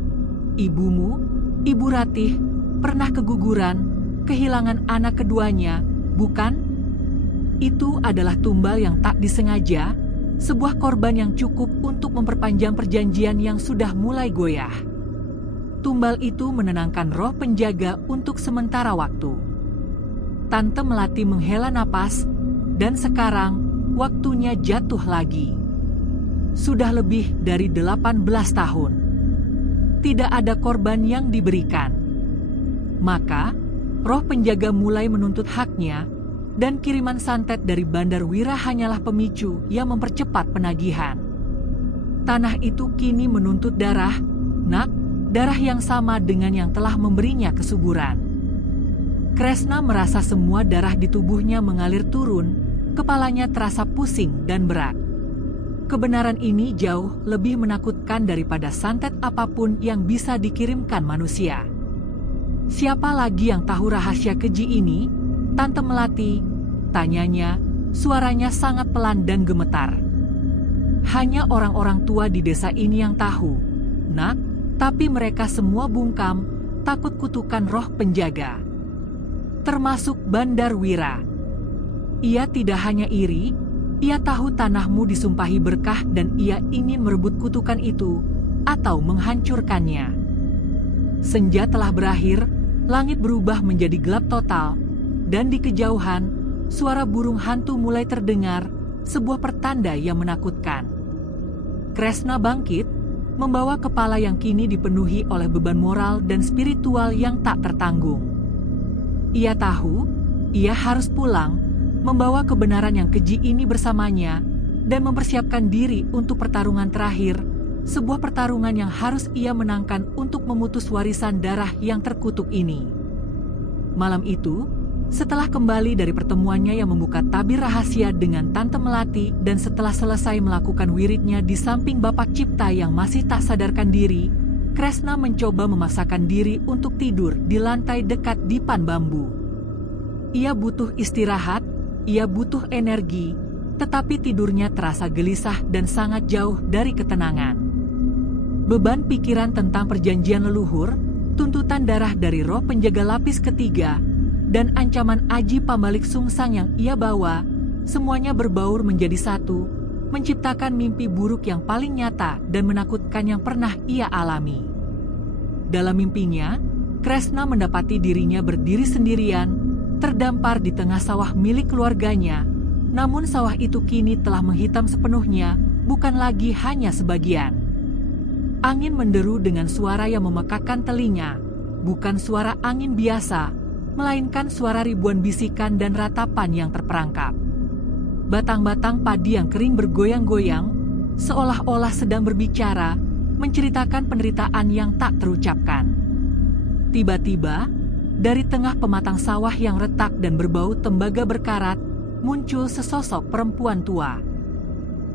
"Ibumu, Ibu Ratih, pernah keguguran, kehilangan anak keduanya, bukan? Itu adalah tumbal yang tak disengaja, sebuah korban yang cukup untuk memperpanjang perjanjian yang sudah mulai goyah. Tumbal itu menenangkan roh penjaga untuk sementara waktu." Tante Melati menghela napas, dan sekarang waktunya jatuh lagi. Sudah lebih dari 18 tahun. Tidak ada korban yang diberikan. Maka, roh penjaga mulai menuntut haknya, dan kiriman santet dari Bandar Wira hanyalah pemicu yang mempercepat penagihan. Tanah itu kini menuntut darah, Nak, darah yang sama dengan yang telah memberinya kesuburan. Kresna merasa semua darah di tubuhnya mengalir turun, kepalanya terasa pusing dan berat. Kebenaran ini jauh lebih menakutkan daripada santet apapun yang bisa dikirimkan manusia. Siapa lagi yang tahu rahasia keji ini? Tante Melati, tanyanya, suaranya sangat pelan dan gemetar. Hanya orang-orang tua di desa ini yang tahu, Nak, tapi mereka semua bungkam, takut kutukan roh penjaga. Termasuk Bandar Wira. Ia tidak hanya iri, ia tahu tanahmu disumpahi berkah dan ia ingin merebut kutukan itu, atau menghancurkannya. Senja telah berakhir, langit berubah menjadi gelap total, dan di kejauhan, suara burung hantu mulai terdengar, sebuah pertanda yang menakutkan. Kresna bangkit, membawa kepala yang kini dipenuhi oleh beban moral dan spiritual yang tak tertanggung. Ia tahu, ia harus pulang, membawa kebenaran yang keji ini bersamanya, dan mempersiapkan diri untuk pertarungan terakhir, sebuah pertarungan yang harus ia menangkan untuk memutus warisan darah yang terkutuk ini. Malam itu, setelah kembali dari pertemuannya yang membuka tabir rahasia dengan Tante Melati dan setelah selesai melakukan wiridnya di samping Bapak Cipta yang masih tak sadarkan diri, Kresna mencoba memaksakan diri untuk tidur di lantai dekat dipan bambu. Ia butuh istirahat, ia butuh energi, tetapi tidurnya terasa gelisah dan sangat jauh dari ketenangan. Beban pikiran tentang perjanjian leluhur, tuntutan darah dari roh penjaga lapis ketiga, dan ancaman aji pambalik sungsang yang ia bawa, semuanya berbaur menjadi satu, menciptakan mimpi buruk yang paling nyata dan menakutkan yang pernah ia alami. Dalam mimpinya, Kresna mendapati dirinya berdiri sendirian, terdampar di tengah sawah milik keluarganya, namun sawah itu kini telah menghitam sepenuhnya, bukan lagi hanya sebagian. Angin menderu dengan suara yang memekakkan telinga, bukan suara angin biasa, melainkan suara ribuan bisikan dan ratapan yang terperangkap. Batang-batang padi yang kering bergoyang-goyang, seolah-olah sedang berbicara, menceritakan penderitaan yang tak terucapkan. Tiba-tiba, dari tengah pematang sawah yang retak dan berbau tembaga berkarat, muncul sesosok perempuan tua.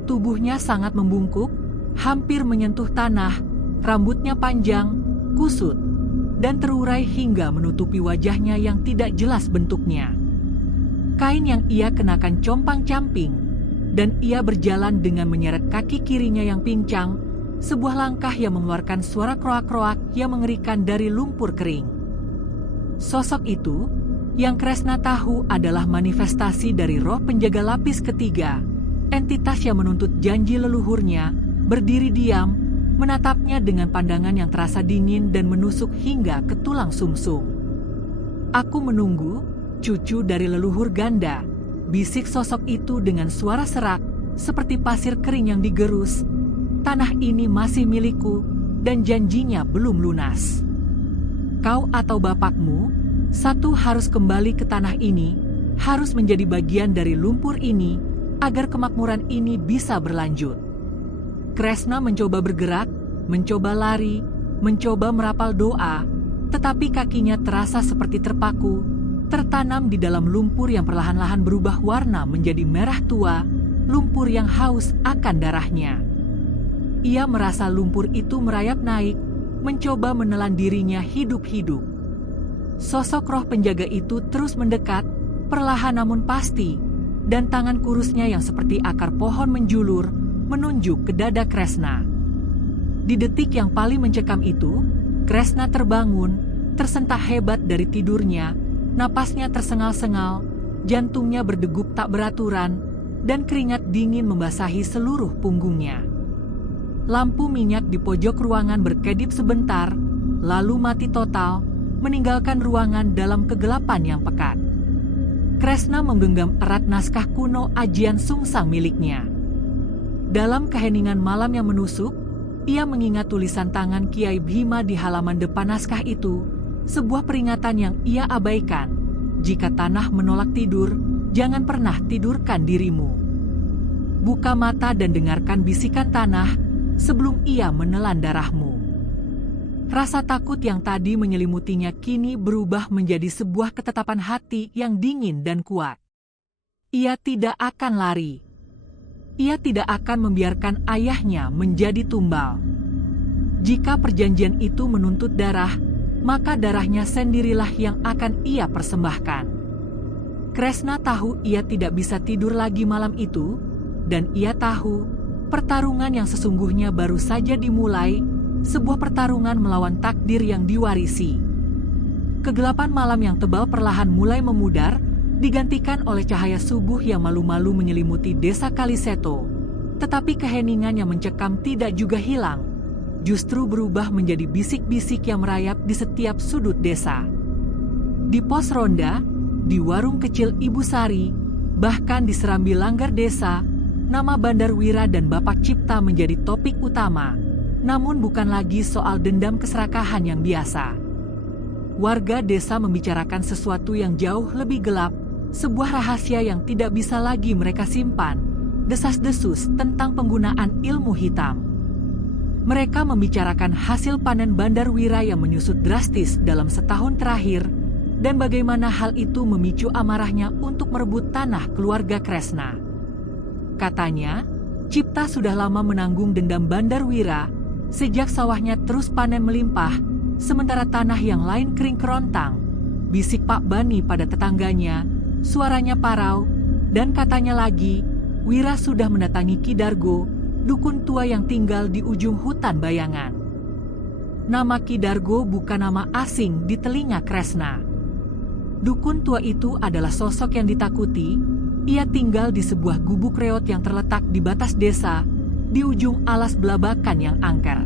Tubuhnya sangat membungkuk, hampir menyentuh tanah, rambutnya panjang, kusut, dan terurai hingga menutupi wajahnya yang tidak jelas bentuknya. Kain yang ia kenakan compang-camping, dan ia berjalan dengan menyeret kaki kirinya yang pincang, sebuah langkah yang mengeluarkan suara kroak-kroak yang mengerikan dari lumpur kering. Sosok itu, yang Kresna tahu adalah manifestasi dari roh penjaga lapis ketiga, entitas yang menuntut janji leluhurnya, berdiri diam, menatapnya dengan pandangan yang terasa dingin dan menusuk hingga ke tulang sumsum. "Aku menunggu, cucu dari leluhur ganda," bisik sosok itu dengan suara serak, seperti pasir kering yang digerus. "Tanah ini masih milikku, dan janjinya belum lunas. Kau atau bapakmu, satu harus kembali ke tanah ini, harus menjadi bagian dari lumpur ini, agar kemakmuran ini bisa berlanjut." Kresna mencoba bergerak, mencoba lari, mencoba merapal doa, tetapi kakinya terasa seperti terpaku, tertanam di dalam lumpur yang perlahan-lahan berubah warna menjadi merah tua, lumpur yang haus akan darahnya. Ia merasa lumpur itu merayap naik, mencoba menelan dirinya hidup-hidup. Sosok roh penjaga itu terus mendekat, perlahan namun pasti, dan tangan kurusnya yang seperti akar pohon menjulur, menunjuk ke dada Kresna. Di detik yang paling mencekam itu, Kresna terbangun, tersentak hebat dari tidurnya, napasnya tersengal-sengal, jantungnya berdegup tak beraturan, dan keringat dingin membasahi seluruh punggungnya. Lampu minyak di pojok ruangan berkedip sebentar, lalu mati total, meninggalkan ruangan dalam kegelapan yang pekat. Kresna menggenggam erat naskah kuno ajian sungsang miliknya. Dalam keheningan malam yang menusuk, ia mengingat tulisan tangan Kiai Bhima di halaman depan naskah itu, sebuah peringatan yang ia abaikan. Jika tanah menolak tidur, jangan pernah tidurkan dirimu. Buka mata dan dengarkan bisikan tanah sebelum ia menelan darahmu. Rasa takut yang tadi menyelimutinya kini berubah menjadi sebuah ketetapan hati yang dingin dan kuat. Ia tidak akan lari. Ia tidak akan membiarkan ayahnya menjadi tumbal. Jika perjanjian itu menuntut darah, maka darahnya sendirilah yang akan ia persembahkan. Kresna tahu ia tidak bisa tidur lagi malam itu, dan ia tahu pertarungan yang sesungguhnya baru saja dimulai, sebuah pertarungan melawan takdir yang diwarisi. Kegelapan malam yang tebal perlahan mulai memudar, digantikan oleh cahaya subuh yang malu-malu menyelimuti desa Kaliseto. Tetapi keheningan yang mencekam tidak juga hilang, justru berubah menjadi bisik-bisik yang merayap di setiap sudut desa. Di pos ronda, di warung kecil Ibu Sari, bahkan di serambi langgar desa, nama Bandar Wira dan Bapak Cipta menjadi topik utama, namun bukan lagi soal dendam keserakahan yang biasa. Warga desa membicarakan sesuatu yang jauh lebih gelap, sebuah rahasia yang tidak bisa lagi mereka simpan, desas-desus tentang penggunaan ilmu hitam. Mereka membicarakan hasil panen Bandar Wira yang menyusut drastis dalam setahun terakhir, dan bagaimana hal itu memicu amarahnya untuk merebut tanah keluarga Kresna. Katanya, Cipta sudah lama menanggung dendam Bandar Wira, sejak sawahnya terus panen melimpah, sementara tanah yang lain kering kerontang. Bisik Pak Bani pada tetangganya, suaranya parau, dan katanya lagi, Wira sudah mendatangi Ki Dargo, dukun tua yang tinggal di ujung hutan bayangan. Nama Ki Dargo bukan nama asing di telinga Kresna. Dukun tua itu adalah sosok yang ditakuti. Ia tinggal di sebuah gubuk reot yang terletak di batas desa, di ujung alas belabakan yang angker.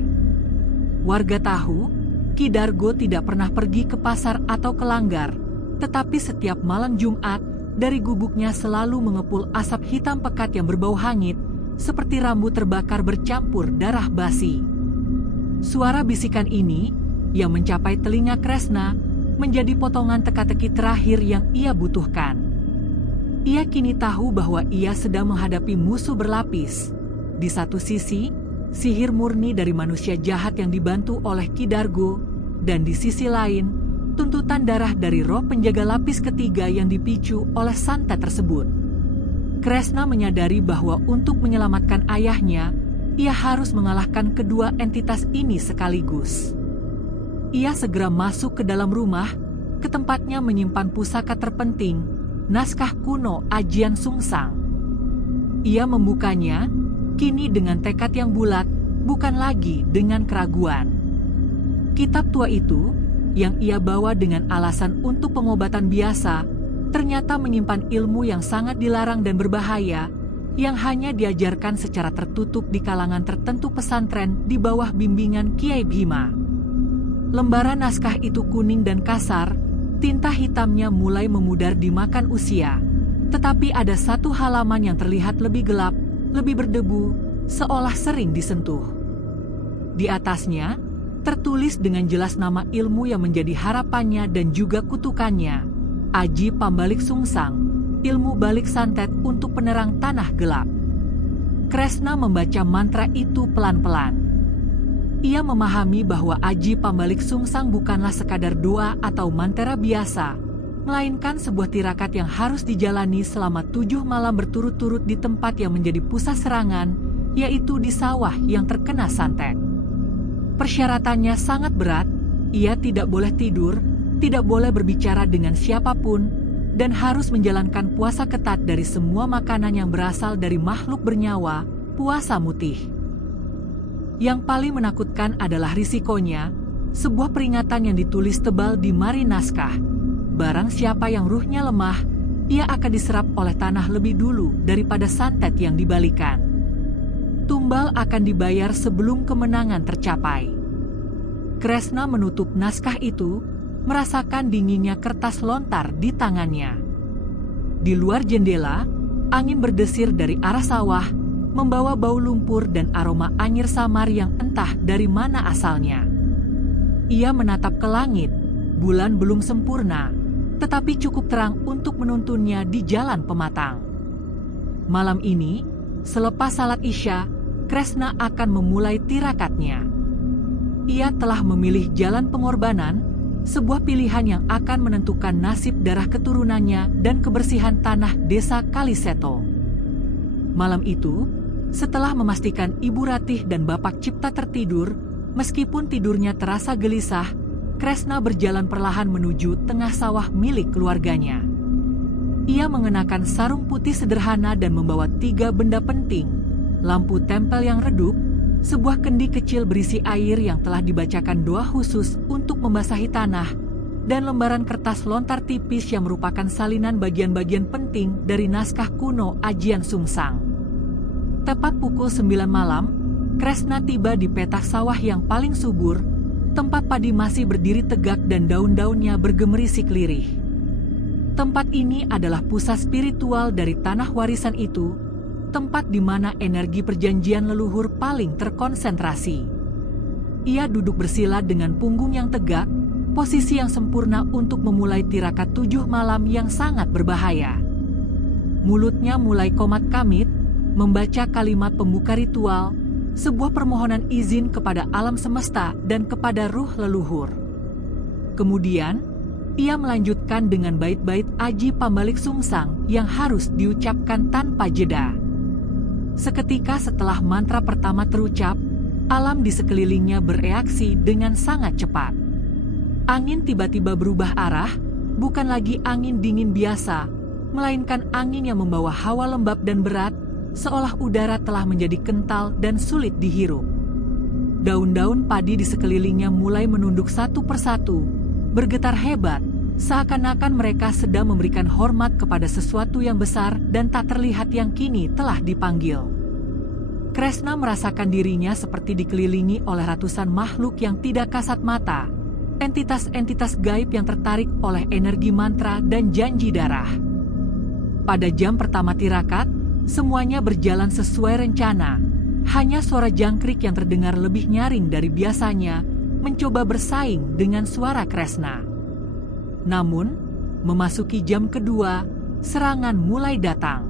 Warga tahu, Ki Dargo tidak pernah pergi ke pasar atau ke langgar, tetapi setiap malam Jumat, dari gubuknya selalu mengepul asap hitam pekat yang berbau hangit, seperti rambut terbakar bercampur darah basi. Suara bisikan ini, yang mencapai telinga Kresna, menjadi potongan teka-teki terakhir yang ia butuhkan. Ia kini tahu bahwa ia sedang menghadapi musuh berlapis. Di satu sisi, sihir murni dari manusia jahat yang dibantu oleh Ki Dargo, dan di sisi lain, tuntutan darah dari roh penjaga lapis ketiga yang dipicu oleh santet tersebut. Kresna menyadari bahwa untuk menyelamatkan ayahnya, ia harus mengalahkan kedua entitas ini sekaligus. Ia segera masuk ke dalam rumah, ke tempatnya menyimpan pusaka terpenting, naskah kuno Ajian Sungsang. Ia membukanya, kini dengan tekad yang bulat, bukan lagi dengan keraguan. Kitab tua itu, yang ia bawa dengan alasan untuk pengobatan biasa, ternyata menyimpan ilmu yang sangat dilarang dan berbahaya, yang hanya diajarkan secara tertutup di kalangan tertentu pesantren di bawah bimbingan Kiai Bhima. Lembaran naskah itu kuning dan kasar, tinta hitamnya mulai memudar dimakan usia, tetapi ada satu halaman yang terlihat lebih gelap, lebih berdebu, seolah sering disentuh. Di atasnya, tertulis dengan jelas nama ilmu yang menjadi harapannya dan juga kutukannya, Aji Pambalik Sungsang, ilmu balik santet untuk penerang tanah gelap. Kresna membaca mantra itu pelan-pelan. Ia memahami bahwa Aji Pambalik Sungsang bukanlah sekadar doa atau mantera biasa, melainkan sebuah tirakat yang harus dijalani selama 7 malam berturut-turut di tempat yang menjadi pusat serangan, yaitu di sawah yang terkena santet. Persyaratannya sangat berat, ia tidak boleh tidur, tidak boleh berbicara dengan siapapun, dan harus menjalankan puasa ketat dari semua makanan yang berasal dari makhluk bernyawa, puasa mutih. Yang paling menakutkan adalah risikonya, sebuah peringatan yang ditulis tebal di mari naskah. Barang siapa yang ruhnya lemah, ia akan diserap oleh tanah lebih dulu daripada santet yang dibalikan. Tumbal akan dibayar sebelum kemenangan tercapai. Kresna menutup naskah itu, merasakan dinginnya kertas lontar di tangannya. Di luar jendela, angin berdesir dari arah sawah, membawa bau lumpur dan aroma anyir samar yang entah dari mana asalnya. Ia menatap ke langit, bulan belum sempurna, tetapi cukup terang untuk menuntunnya di jalan pematang. Malam ini, selepas salat Isya, Kresna akan memulai tirakatnya. Ia telah memilih jalan pengorbanan, sebuah pilihan yang akan menentukan nasib darah keturunannya dan kebersihan tanah desa Kaliseto. Malam itu, setelah memastikan Ibu Ratih dan Bapak Cipta tertidur, meskipun tidurnya terasa gelisah, Kresna berjalan perlahan menuju tengah sawah milik keluarganya. Ia mengenakan sarung putih sederhana dan membawa 3 benda penting: lampu tempel yang redup, sebuah kendi kecil berisi air yang telah dibacakan doa khusus untuk membasahi tanah, dan lembaran kertas lontar tipis yang merupakan salinan bagian-bagian penting dari naskah kuno Ajian Sungsang. Tepat pukul 9 malam, Kresna tiba di petak sawah yang paling subur, tempat padi masih berdiri tegak dan daun-daunnya bergemerisik lirih. Tempat ini adalah pusat spiritual dari tanah warisan itu, tempat di mana energi perjanjian leluhur paling terkonsentrasi. Ia duduk bersila dengan punggung yang tegak, posisi yang sempurna untuk memulai tirakat 7 malam yang sangat berbahaya. Mulutnya mulai komat kamit, membaca kalimat pembuka ritual, sebuah permohonan izin kepada alam semesta dan kepada ruh leluhur. Kemudian, ia melanjutkan dengan bait-bait Aji Pambalik Sungsang yang harus diucapkan tanpa jeda. Seketika setelah mantra pertama terucap, alam di sekelilingnya bereaksi dengan sangat cepat. Angin tiba-tiba berubah arah, bukan lagi angin dingin biasa, melainkan angin yang membawa hawa lembab dan berat, seolah udara telah menjadi kental dan sulit dihirup. Daun-daun padi di sekelilingnya mulai menunduk satu persatu, bergetar hebat, seakan-akan mereka sedang memberikan hormat kepada sesuatu yang besar dan tak terlihat yang kini telah dipanggil. Kresna merasakan dirinya seperti dikelilingi oleh ratusan makhluk yang tidak kasat mata, entitas-entitas gaib yang tertarik oleh energi mantra dan janji darah. Pada jam pertama tirakat, semuanya berjalan sesuai rencana. Hanya suara jangkrik yang terdengar lebih nyaring dari biasanya mencoba bersaing dengan suara Kresna. Namun, memasuki jam kedua, serangan mulai datang.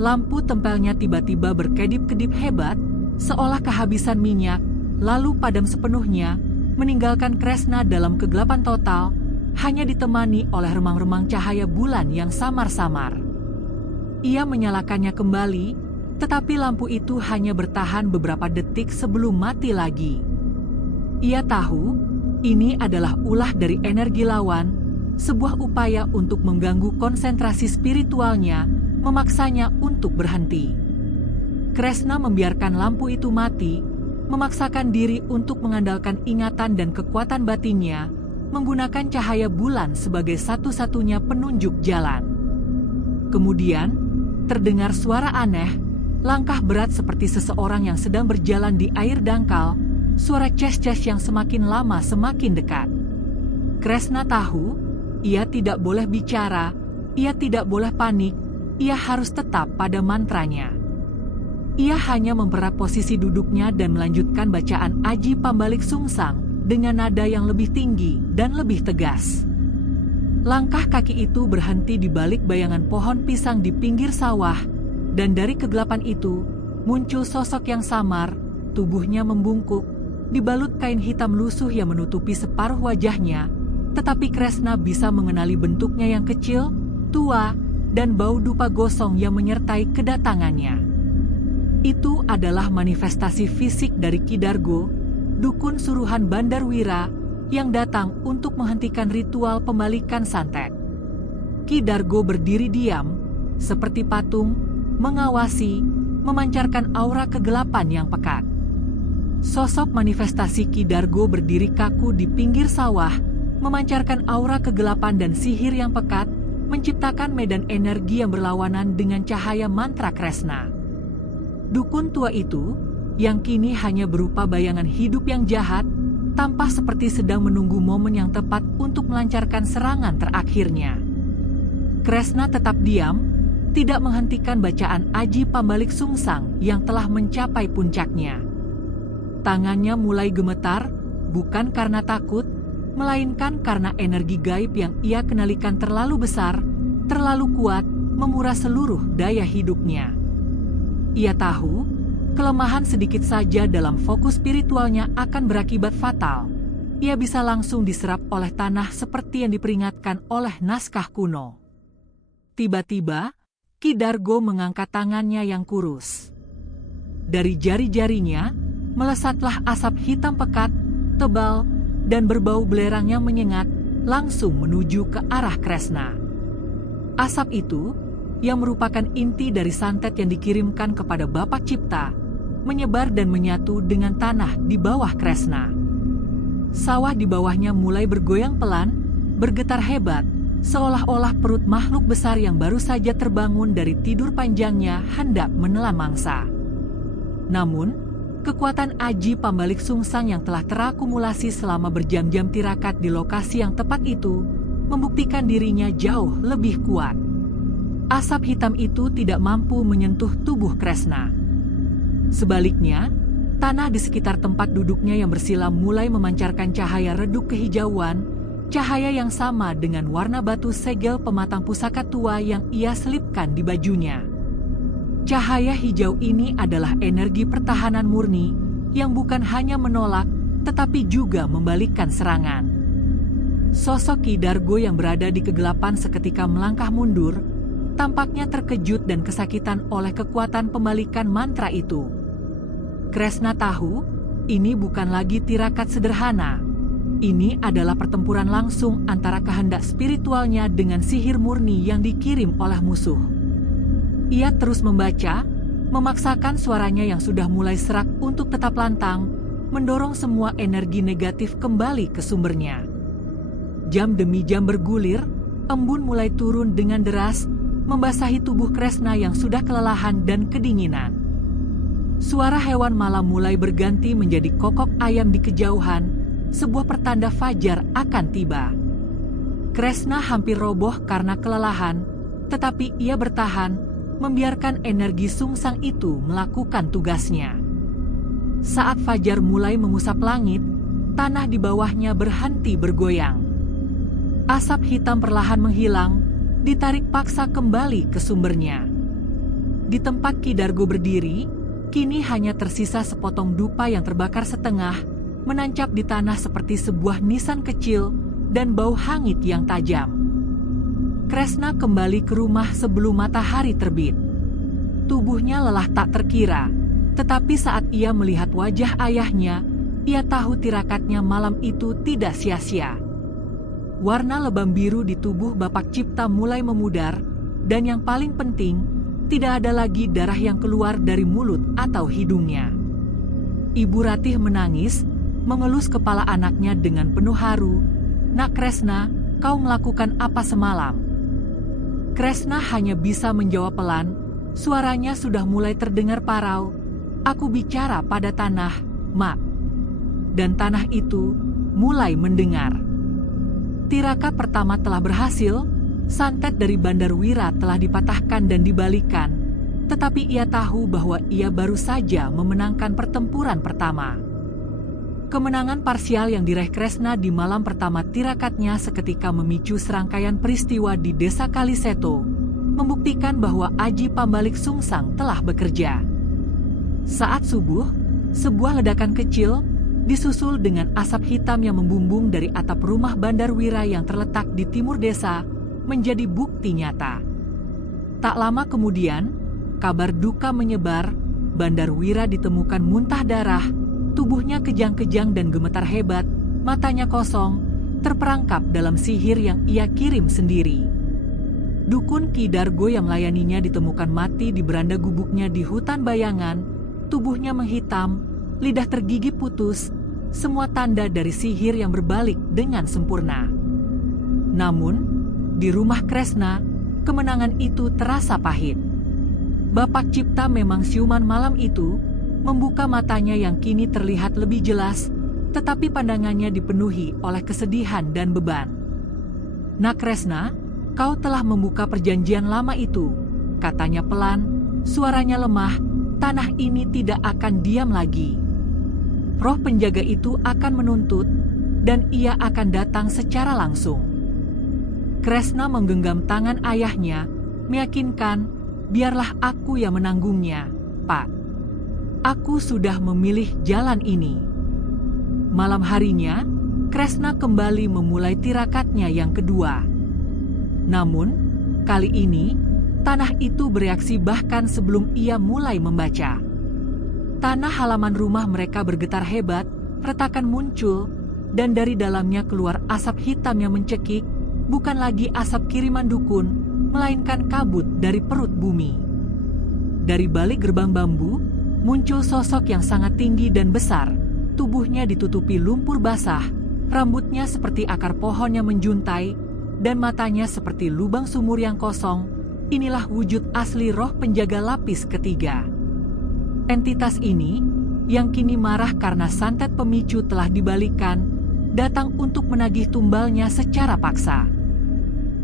Lampu tempelnya tiba-tiba berkedip-kedip hebat, seolah kehabisan minyak, lalu padam sepenuhnya, meninggalkan Kresna dalam kegelapan total, hanya ditemani oleh remang-remang cahaya bulan yang samar-samar. Ia menyalakannya kembali, tetapi lampu itu hanya bertahan beberapa detik sebelum mati lagi. Ia tahu, ini adalah ulah dari energi lawan, sebuah upaya untuk mengganggu konsentrasi spiritualnya, memaksanya untuk berhenti. Kresna membiarkan lampu itu mati, memaksakan diri untuk mengandalkan ingatan dan kekuatan batinnya, menggunakan cahaya bulan sebagai satu-satunya penunjuk jalan. Kemudian, terdengar suara aneh, langkah berat seperti seseorang yang sedang berjalan di air dangkal, suara ces-ces yang semakin lama semakin dekat. Kresna tahu, ia tidak boleh bicara, ia tidak boleh panik, ia harus tetap pada mantranya. Ia hanya mempererat posisi duduknya dan melanjutkan bacaan Aji Pambalik Sungsang dengan nada yang lebih tinggi dan lebih tegas. Langkah kaki itu berhenti di balik bayangan pohon pisang di pinggir sawah, dan dari kegelapan itu muncul sosok yang samar, tubuhnya membungkuk, dibalut kain hitam lusuh yang menutupi separuh wajahnya, tetapi Kresna bisa mengenali bentuknya yang kecil, tua, dan bau dupa gosong yang menyertai kedatangannya. Itu adalah manifestasi fisik dari Ki Dargo, dukun suruhan Bandarwira, yang datang untuk menghentikan ritual pembalikan santet. Ki Dargo berdiri diam, seperti patung, mengawasi, memancarkan aura kegelapan yang pekat. Sosok manifestasi Ki Dargo berdiri kaku di pinggir sawah, memancarkan aura kegelapan dan sihir yang pekat, menciptakan medan energi yang berlawanan dengan cahaya mantra Kresna. Dukun tua itu, yang kini hanya berupa bayangan hidup yang jahat, tampak seperti sedang menunggu momen yang tepat untuk melancarkan serangan terakhirnya. Kresna tetap diam, tidak menghentikan bacaan Aji Pambalik Sungsang yang telah mencapai puncaknya. Tangannya mulai gemetar, bukan karena takut, melainkan karena energi gaib yang ia kendalikan terlalu besar, terlalu kuat, menguras seluruh daya hidupnya. Ia tahu, kelemahan sedikit saja dalam fokus spiritualnya akan berakibat fatal. Ia bisa langsung diserap oleh tanah seperti yang diperingatkan oleh naskah kuno. Tiba-tiba, Ki Dargo mengangkat tangannya yang kurus. Dari jari-jarinya, melesatlah asap hitam pekat, tebal, dan berbau belerang yang menyengat, langsung menuju ke arah Kresna. Asap itu, yang merupakan inti dari santet yang dikirimkan kepada Bapak Cipta, menyebar dan menyatu dengan tanah di bawah Kresna. Sawah di bawahnya mulai bergoyang pelan, bergetar hebat, seolah-olah perut makhluk besar yang baru saja terbangun dari tidur panjangnya hendak menelan mangsa. Namun, kekuatan Aji Pambalik Sungsang yang telah terakumulasi selama berjam-jam tirakat di lokasi yang tepat itu, membuktikan dirinya jauh lebih kuat. Asap hitam itu tidak mampu menyentuh tubuh Kresna. Sebaliknya, tanah di sekitar tempat duduknya yang bersilam mulai memancarkan cahaya redup kehijauan, cahaya yang sama dengan warna batu segel pematang pusaka tua yang ia selipkan di bajunya. Cahaya hijau ini adalah energi pertahanan murni yang bukan hanya menolak, tetapi juga membalikkan serangan. Sosok Ki Dargo yang berada di kegelapan seketika melangkah mundur, tampaknya terkejut dan kesakitan oleh kekuatan pembalikan mantra itu. Kresna tahu, ini bukan lagi tirakat sederhana. Ini adalah pertempuran langsung antara kehendak spiritualnya dengan sihir murni yang dikirim oleh musuh. Ia terus membaca, memaksakan suaranya yang sudah mulai serak untuk tetap lantang, mendorong semua energi negatif kembali ke sumbernya. Jam demi jam bergulir, embun mulai turun dengan deras, membasahi tubuh Kresna yang sudah kelelahan dan kedinginan. Suara hewan malam mulai berganti menjadi kokok ayam di kejauhan, sebuah pertanda fajar akan tiba. Kresna hampir roboh karena kelelahan, tetapi ia bertahan, membiarkan energi sungsang itu melakukan tugasnya. Saat fajar mulai mengusap langit, tanah di bawahnya berhenti bergoyang. Asap hitam perlahan menghilang, ditarik paksa kembali ke sumbernya. Di tempat Ki Dargo berdiri, kini hanya tersisa sepotong dupa yang terbakar setengah, menancap di tanah seperti sebuah nisan kecil dan bau hangit yang tajam. Kresna kembali ke rumah sebelum matahari terbit. Tubuhnya lelah tak terkira, tetapi saat ia melihat wajah ayahnya, ia tahu tirakatnya malam itu tidak sia-sia. Warna lebam biru di tubuh Bapak Cipta mulai memudar, dan yang paling penting, tidak ada lagi darah yang keluar dari mulut atau hidungnya. Ibu Ratih menangis, mengelus kepala anaknya dengan penuh haru. "Nak Kresna, kau melakukan apa semalam?" Kresna hanya bisa menjawab pelan, suaranya sudah mulai terdengar parau. "Aku bicara pada tanah, Mak." Dan tanah itu mulai mendengar. Tirakat pertama telah berhasil, santet dari Bandar Wira telah dipatahkan dan dibalikan, tetapi ia tahu bahwa ia baru saja memenangkan pertempuran pertama. Kemenangan parsial yang diraih Kresna di malam pertama tirakatnya seketika memicu serangkaian peristiwa di desa Kaliseto, membuktikan bahwa Aji Pambalik Sungsang telah bekerja. Saat subuh, sebuah ledakan kecil, disusul dengan asap hitam yang membumbung dari atap rumah Bandar Wira yang terletak di timur desa, menjadi bukti nyata. Tak lama kemudian, kabar duka menyebar, Bandar Wira ditemukan muntah darah, tubuhnya kejang-kejang dan gemetar hebat, matanya kosong, terperangkap dalam sihir yang ia kirim sendiri. Dukun Ki Dargo yang melayaninya ditemukan mati di beranda gubuknya di hutan bayangan, tubuhnya menghitam, lidah tergigit putus, semua tanda dari sihir yang berbalik dengan sempurna. Namun, di rumah Kresna, kemenangan itu terasa pahit. Bapak Cipta memang siuman malam itu, membuka matanya yang kini terlihat lebih jelas, tetapi pandangannya dipenuhi oleh kesedihan dan beban. "Nak Kresna, kau telah membuka perjanjian lama itu," katanya pelan, suaranya lemah, "tanah ini tidak akan diam lagi. Roh penjaga itu akan menuntut, dan ia akan datang secara langsung. Kresna menggenggam tangan ayahnya, meyakinkan, biarlah aku yang menanggungnya, Pak. Aku sudah memilih jalan ini. Malam harinya, Kresna kembali memulai tirakatnya yang kedua. Namun, kali ini, tanah itu bereaksi bahkan sebelum ia mulai membaca. Tanah halaman rumah mereka bergetar hebat, retakan muncul, dan dari dalamnya keluar asap hitam yang mencekik, bukan lagi asap kiriman dukun, melainkan kabut dari perut bumi. Dari balik gerbang bambu, muncul sosok yang sangat tinggi dan besar, tubuhnya ditutupi lumpur basah, rambutnya seperti akar pohon yang menjuntai, dan matanya seperti lubang sumur yang kosong. Inilah wujud asli roh penjaga lapis ketiga. Entitas ini, yang kini marah karena santet pemicu telah dibalikan, datang untuk menagih tumbalnya secara paksa.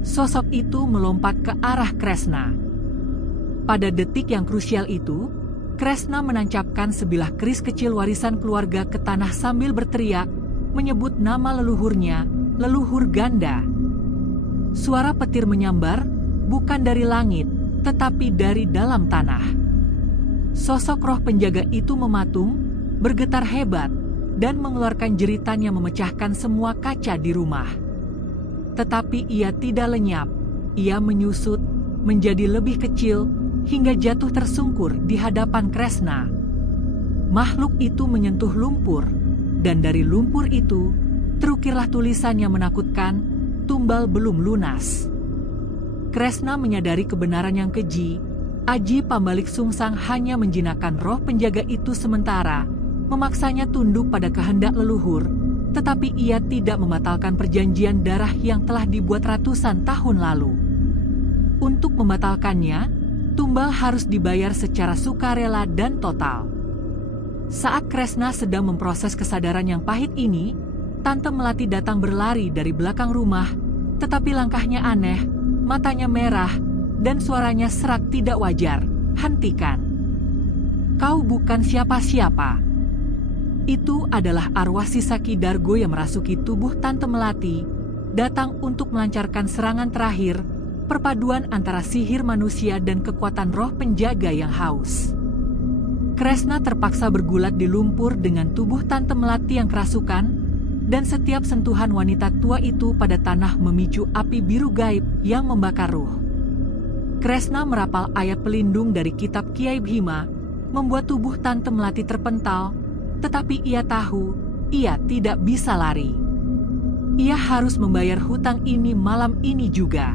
Sosok itu melompat ke arah Kresna. Pada detik yang krusial itu, Kresna menancapkan sebilah keris kecil warisan keluarga ke tanah sambil berteriak, menyebut nama leluhurnya, leluhur ganda. Suara petir menyambar, bukan dari langit, tetapi dari dalam tanah. Sosok roh penjaga itu mematung, bergetar hebat, dan mengeluarkan jeritan yang memecahkan semua kaca di rumah. Tetapi ia tidak lenyap, ia menyusut, menjadi lebih kecil, hingga jatuh tersungkur di hadapan Kresna. Makhluk itu menyentuh lumpur, dan dari lumpur itu, terukirlah tulisan yang menakutkan, tumbal belum lunas. Kresna menyadari kebenaran yang keji, Aji Pambalik Sungsang hanya menjinakkan roh penjaga itu sementara, memaksanya tunduk pada kehendak leluhur, tetapi ia tidak membatalkan perjanjian darah yang telah dibuat ratusan tahun lalu. Untuk membatalkannya, tumbal harus dibayar secara sukarela dan total. Saat Kresna sedang memproses kesadaran yang pahit ini, Tante Melati datang berlari dari belakang rumah, tetapi langkahnya aneh, matanya merah, dan suaranya serak tidak wajar. Hentikan. Kau bukan siapa-siapa. Itu adalah arwah sisa Ki Dargo yang merasuki tubuh Tante Melati, datang untuk melancarkan serangan terakhir, perpaduan antara sihir manusia dan kekuatan roh penjaga yang haus. Kresna terpaksa bergulat di lumpur dengan tubuh Tante Melati yang kerasukan, dan setiap sentuhan wanita tua itu pada tanah memicu api biru gaib yang membakar ruh. Kresna merapal ayat pelindung dari kitab Kiai Bhima, membuat tubuh Tante Melati terpental, tetapi ia tahu, ia tidak bisa lari. Ia harus membayar hutang ini malam ini juga.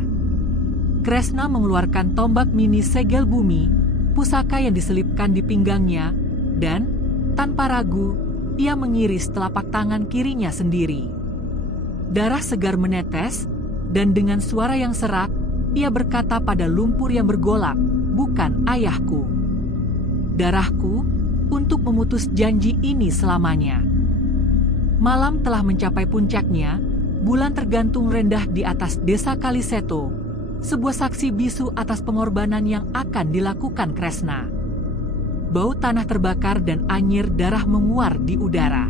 Kresna mengeluarkan tombak mini segel bumi, pusaka yang diselipkan di pinggangnya, dan, tanpa ragu, ia mengiris telapak tangan kirinya sendiri. Darah segar menetes, dan dengan suara yang serak, ia berkata pada lumpur yang bergolak, bukan ayahku. Darahku, untuk memutus janji ini selamanya. Malam telah mencapai puncaknya, bulan tergantung rendah di atas desa Kaliseto, sebuah saksi bisu atas pengorbanan yang akan dilakukan Kresna. Bau tanah terbakar dan anyir darah menguar di udara.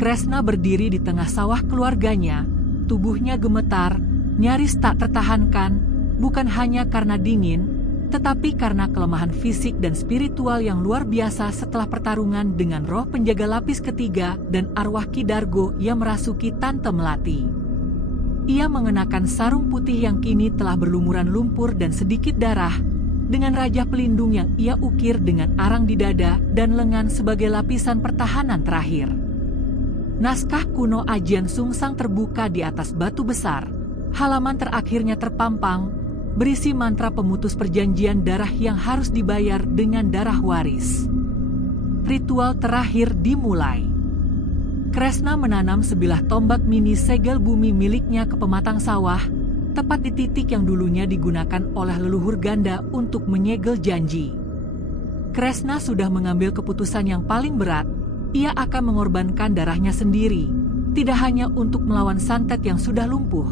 Kresna berdiri di tengah sawah keluarganya, tubuhnya gemetar, nyaris tak tertahankan, bukan hanya karena dingin, tetapi karena kelemahan fisik dan spiritual yang luar biasa setelah pertarungan dengan roh penjaga lapis ketiga dan arwah Ki Dargo yang merasuki Tante Melati. Ia mengenakan sarung putih yang kini telah berlumuran lumpur dan sedikit darah, dengan raja pelindung yang ia ukir dengan arang di dada dan lengan sebagai lapisan pertahanan terakhir. Naskah kuno Ajian Sungsang terbuka di atas batu besar, halaman terakhirnya terpampang, berisi mantra pemutus perjanjian darah yang harus dibayar dengan darah waris. Ritual terakhir dimulai. Kresna menanam sebilah tombak mini segel bumi miliknya ke pematang sawah, tepat di titik yang dulunya digunakan oleh leluhur ganda untuk menyegel janji. Kresna sudah mengambil keputusan yang paling berat, ia akan mengorbankan darahnya sendiri, tidak hanya untuk melawan santet yang sudah lumpuh,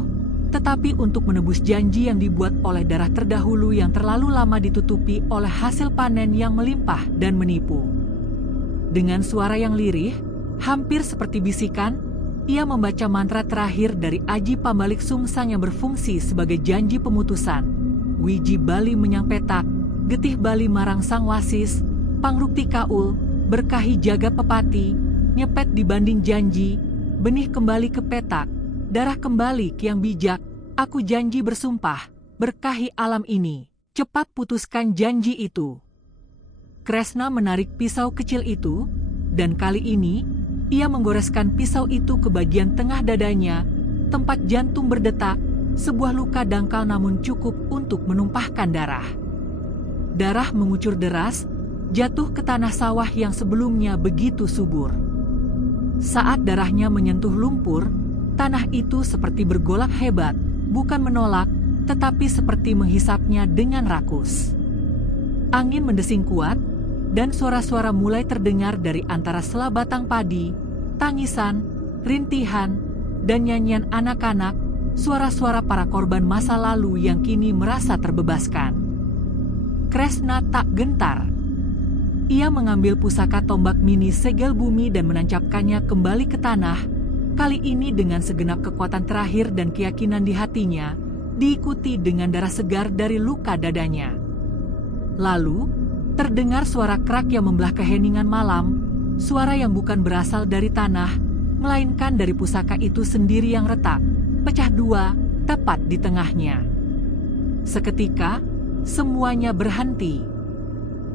tetapi untuk menebus janji yang dibuat oleh darah terdahulu yang terlalu lama ditutupi oleh hasil panen yang melimpah dan menipu. Dengan suara yang lirih, hampir seperti bisikan, ia membaca mantra terakhir dari Aji Pambalik Sungsang yang berfungsi sebagai janji pemutusan. Wiji Bali menyang petak, getih Bali marang sang wasis, pangrukti kaul, berkahi jagat pepati, nyepet dibanding janji, benih kembali ke petak, darah kembali ke yang bijak, aku janji bersumpah, berkahi alam ini, cepat putuskan janji itu. Kresna menarik pisau kecil itu, dan kali ini, ia menggoreskan pisau itu ke bagian tengah dadanya, tempat jantung berdetak, sebuah luka dangkal namun cukup untuk menumpahkan darah. Darah mengucur deras, jatuh ke tanah sawah yang sebelumnya begitu subur. Saat darahnya menyentuh lumpur, tanah itu seperti bergolak hebat, bukan menolak, tetapi seperti menghisapnya dengan rakus. Angin mendesing kuat, dan suara-suara mulai terdengar dari antara sela batang padi, tangisan, rintihan, dan nyanyian anak-anak, suara-suara para korban masa lalu yang kini merasa terbebaskan. Kresna tak gentar. Ia mengambil pusaka tombak mini segel bumi dan menancapkannya kembali ke tanah, kali ini dengan segenap kekuatan terakhir dan keyakinan di hatinya, diikuti dengan darah segar dari luka dadanya. Lalu, terdengar suara kerak yang membelah keheningan malam, suara yang bukan berasal dari tanah, melainkan dari pusaka itu sendiri yang retak, pecah dua, tepat di tengahnya. Seketika, semuanya berhenti.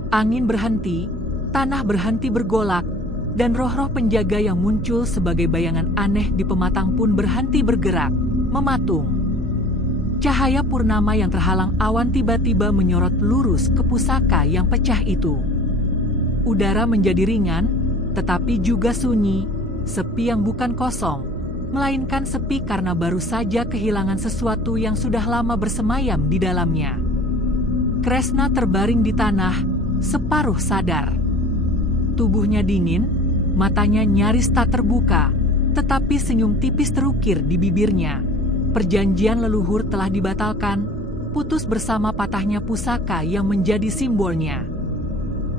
Angin berhenti, tanah berhenti bergolak, dan roh-roh penjaga yang muncul sebagai bayangan aneh di pematang pun berhenti bergerak, mematung. Cahaya purnama yang terhalang awan tiba-tiba menyorot lurus ke pusaka yang pecah itu. Udara menjadi ringan, tetapi juga sunyi, sepi yang bukan kosong, melainkan sepi karena baru saja kehilangan sesuatu yang sudah lama bersemayam di dalamnya. Kresna terbaring di tanah, separuh sadar. Tubuhnya dingin, matanya nyaris tak terbuka, tetapi senyum tipis terukir di bibirnya. Perjanjian leluhur telah dibatalkan, putus bersama patahnya pusaka yang menjadi simbolnya.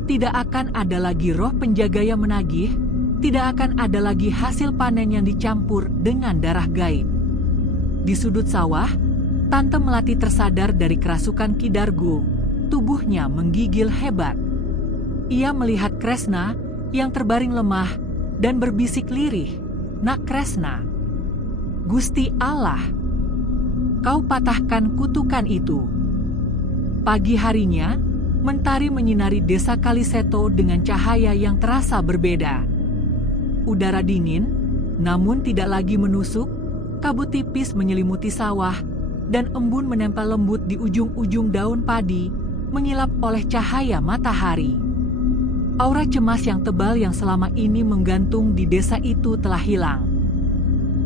Tidak akan ada lagi roh penjaga yang menagih, tidak akan ada lagi hasil panen yang dicampur dengan darah gaib. Di sudut sawah, Tante Melati tersadar dari kerasukan Ki Dargo, tubuhnya menggigil hebat. Ia melihat Kresna yang terbaring lemah dan berbisik lirih, "Nak Kresna, Gusti Allah, kau patahkan kutukan itu." Pagi harinya, mentari menyinari desa Kaliseto dengan cahaya yang terasa berbeda. Udara dingin, namun tidak lagi menusuk, kabut tipis menyelimuti sawah, dan embun menempel lembut di ujung-ujung daun padi, mengilap oleh cahaya matahari. Aura cemas yang tebal yang selama ini menggantung di desa itu telah hilang.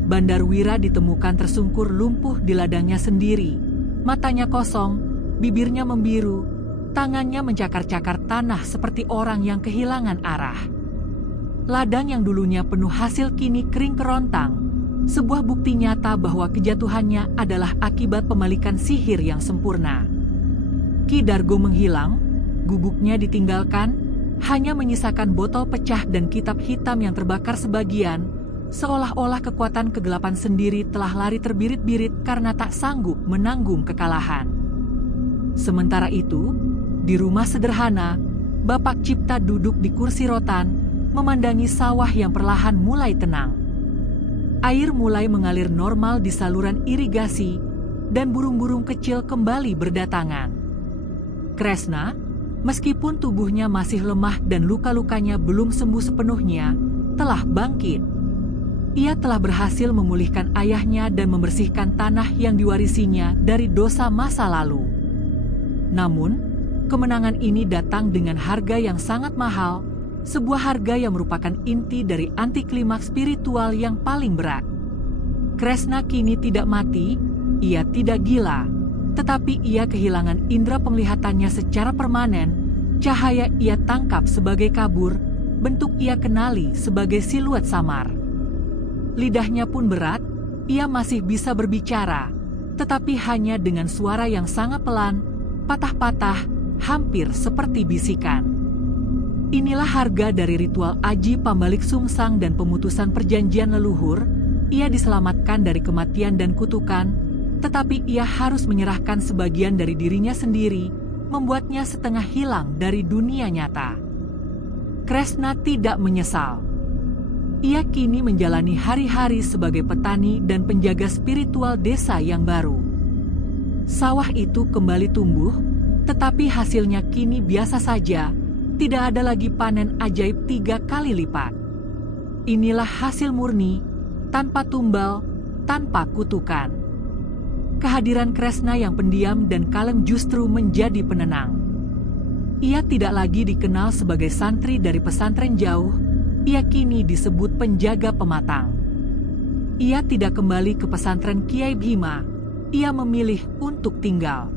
Bandarwira ditemukan tersungkur lumpuh di ladangnya sendiri, matanya kosong, bibirnya membiru, tangannya mencakar-cakar tanah seperti orang yang kehilangan arah. Ladang yang dulunya penuh hasil kini kering kerontang, sebuah bukti nyata bahwa kejatuhannya adalah akibat pemalikan sihir yang sempurna. Ki Dargo menghilang, gubuknya ditinggalkan, hanya menyisakan botol pecah dan kitab hitam yang terbakar sebagian, seolah-olah kekuatan kegelapan sendiri telah lari terbirit-birit karena tak sanggup menanggung kekalahan. Sementara itu, di rumah sederhana, Bapak Cipta duduk di kursi rotan, memandangi sawah yang perlahan mulai tenang. Air mulai mengalir normal di saluran irigasi, dan burung-burung kecil kembali berdatangan. Kresna, meskipun tubuhnya masih lemah dan luka-lukanya belum sembuh sepenuhnya, telah bangkit. Ia telah berhasil memulihkan ayahnya dan membersihkan tanah yang diwarisinya dari dosa masa lalu. Namun, kemenangan ini datang dengan harga yang sangat mahal, sebuah harga yang merupakan inti dari antiklimaks spiritual yang paling berat. Kresna kini tidak mati, ia tidak gila, tetapi ia kehilangan indera penglihatannya secara permanen, cahaya ia tangkap sebagai kabur, bentuk ia kenali sebagai siluet samar. Lidahnya pun berat, ia masih bisa berbicara, tetapi hanya dengan suara yang sangat pelan, patah-patah, hampir seperti bisikan. Inilah harga dari ritual Aji Pambalik Sungsang dan pemutusan perjanjian leluhur, ia diselamatkan dari kematian dan kutukan, tetapi ia harus menyerahkan sebagian dari dirinya sendiri, membuatnya setengah hilang dari dunia nyata. Kresna tidak menyesal. Ia kini menjalani hari-hari sebagai petani dan penjaga spiritual desa yang baru. Sawah itu kembali tumbuh, tetapi hasilnya kini biasa saja, tidak ada lagi panen ajaib 3 kali lipat. Inilah hasil murni, tanpa tumbal, tanpa kutukan. Kehadiran Kresna yang pendiam dan kalem justru menjadi penenang. Ia tidak lagi dikenal sebagai santri dari pesantren jauh, ia kini disebut penjaga pematang. Ia tidak kembali ke pesantren Kiai Bhima, ia memilih untuk tinggal.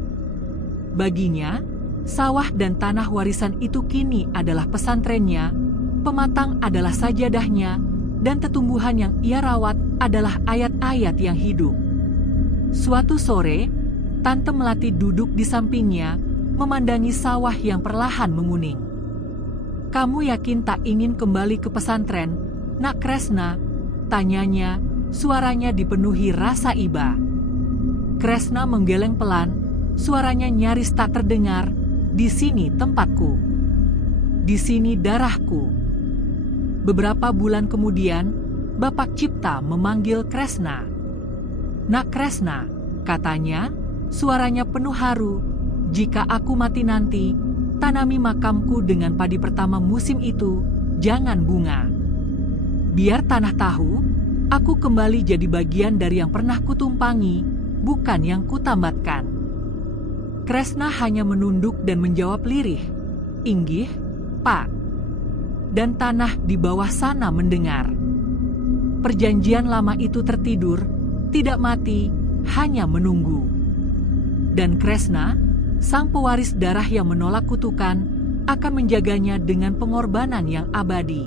Baginya, sawah dan tanah warisan itu kini adalah pesantrennya, pematang adalah sajadahnya, dan tetumbuhan yang ia rawat adalah ayat-ayat yang hidup. Suatu sore, Tante Melati duduk di sampingnya, memandangi sawah yang perlahan menguning. "Kamu yakin tak ingin kembali ke pesantren, Nak Kresna?" tanyanya, suaranya dipenuhi rasa iba. Kresna menggeleng pelan, suaranya nyaris tak terdengar, "Di sini tempatku. Di sini darahku." Beberapa bulan kemudian, Bapak Cipta memanggil Kresna. "Nak Kresna," katanya, suaranya penuh haru, "jika aku mati nanti, tanami makamku dengan padi pertama musim itu, jangan bunga. Biar tanah tahu, aku kembali jadi bagian dari yang pernah kutumpangi, bukan yang kutambatkan." Kresna hanya menunduk dan menjawab lirih, "Inggih, Pak." Dan tanah di bawah sana mendengar. Perjanjian lama itu tertidur, tidak mati, hanya menunggu. Dan Kresna, sang pewaris darah yang menolak kutukan, akan menjaganya dengan pengorbanan yang abadi.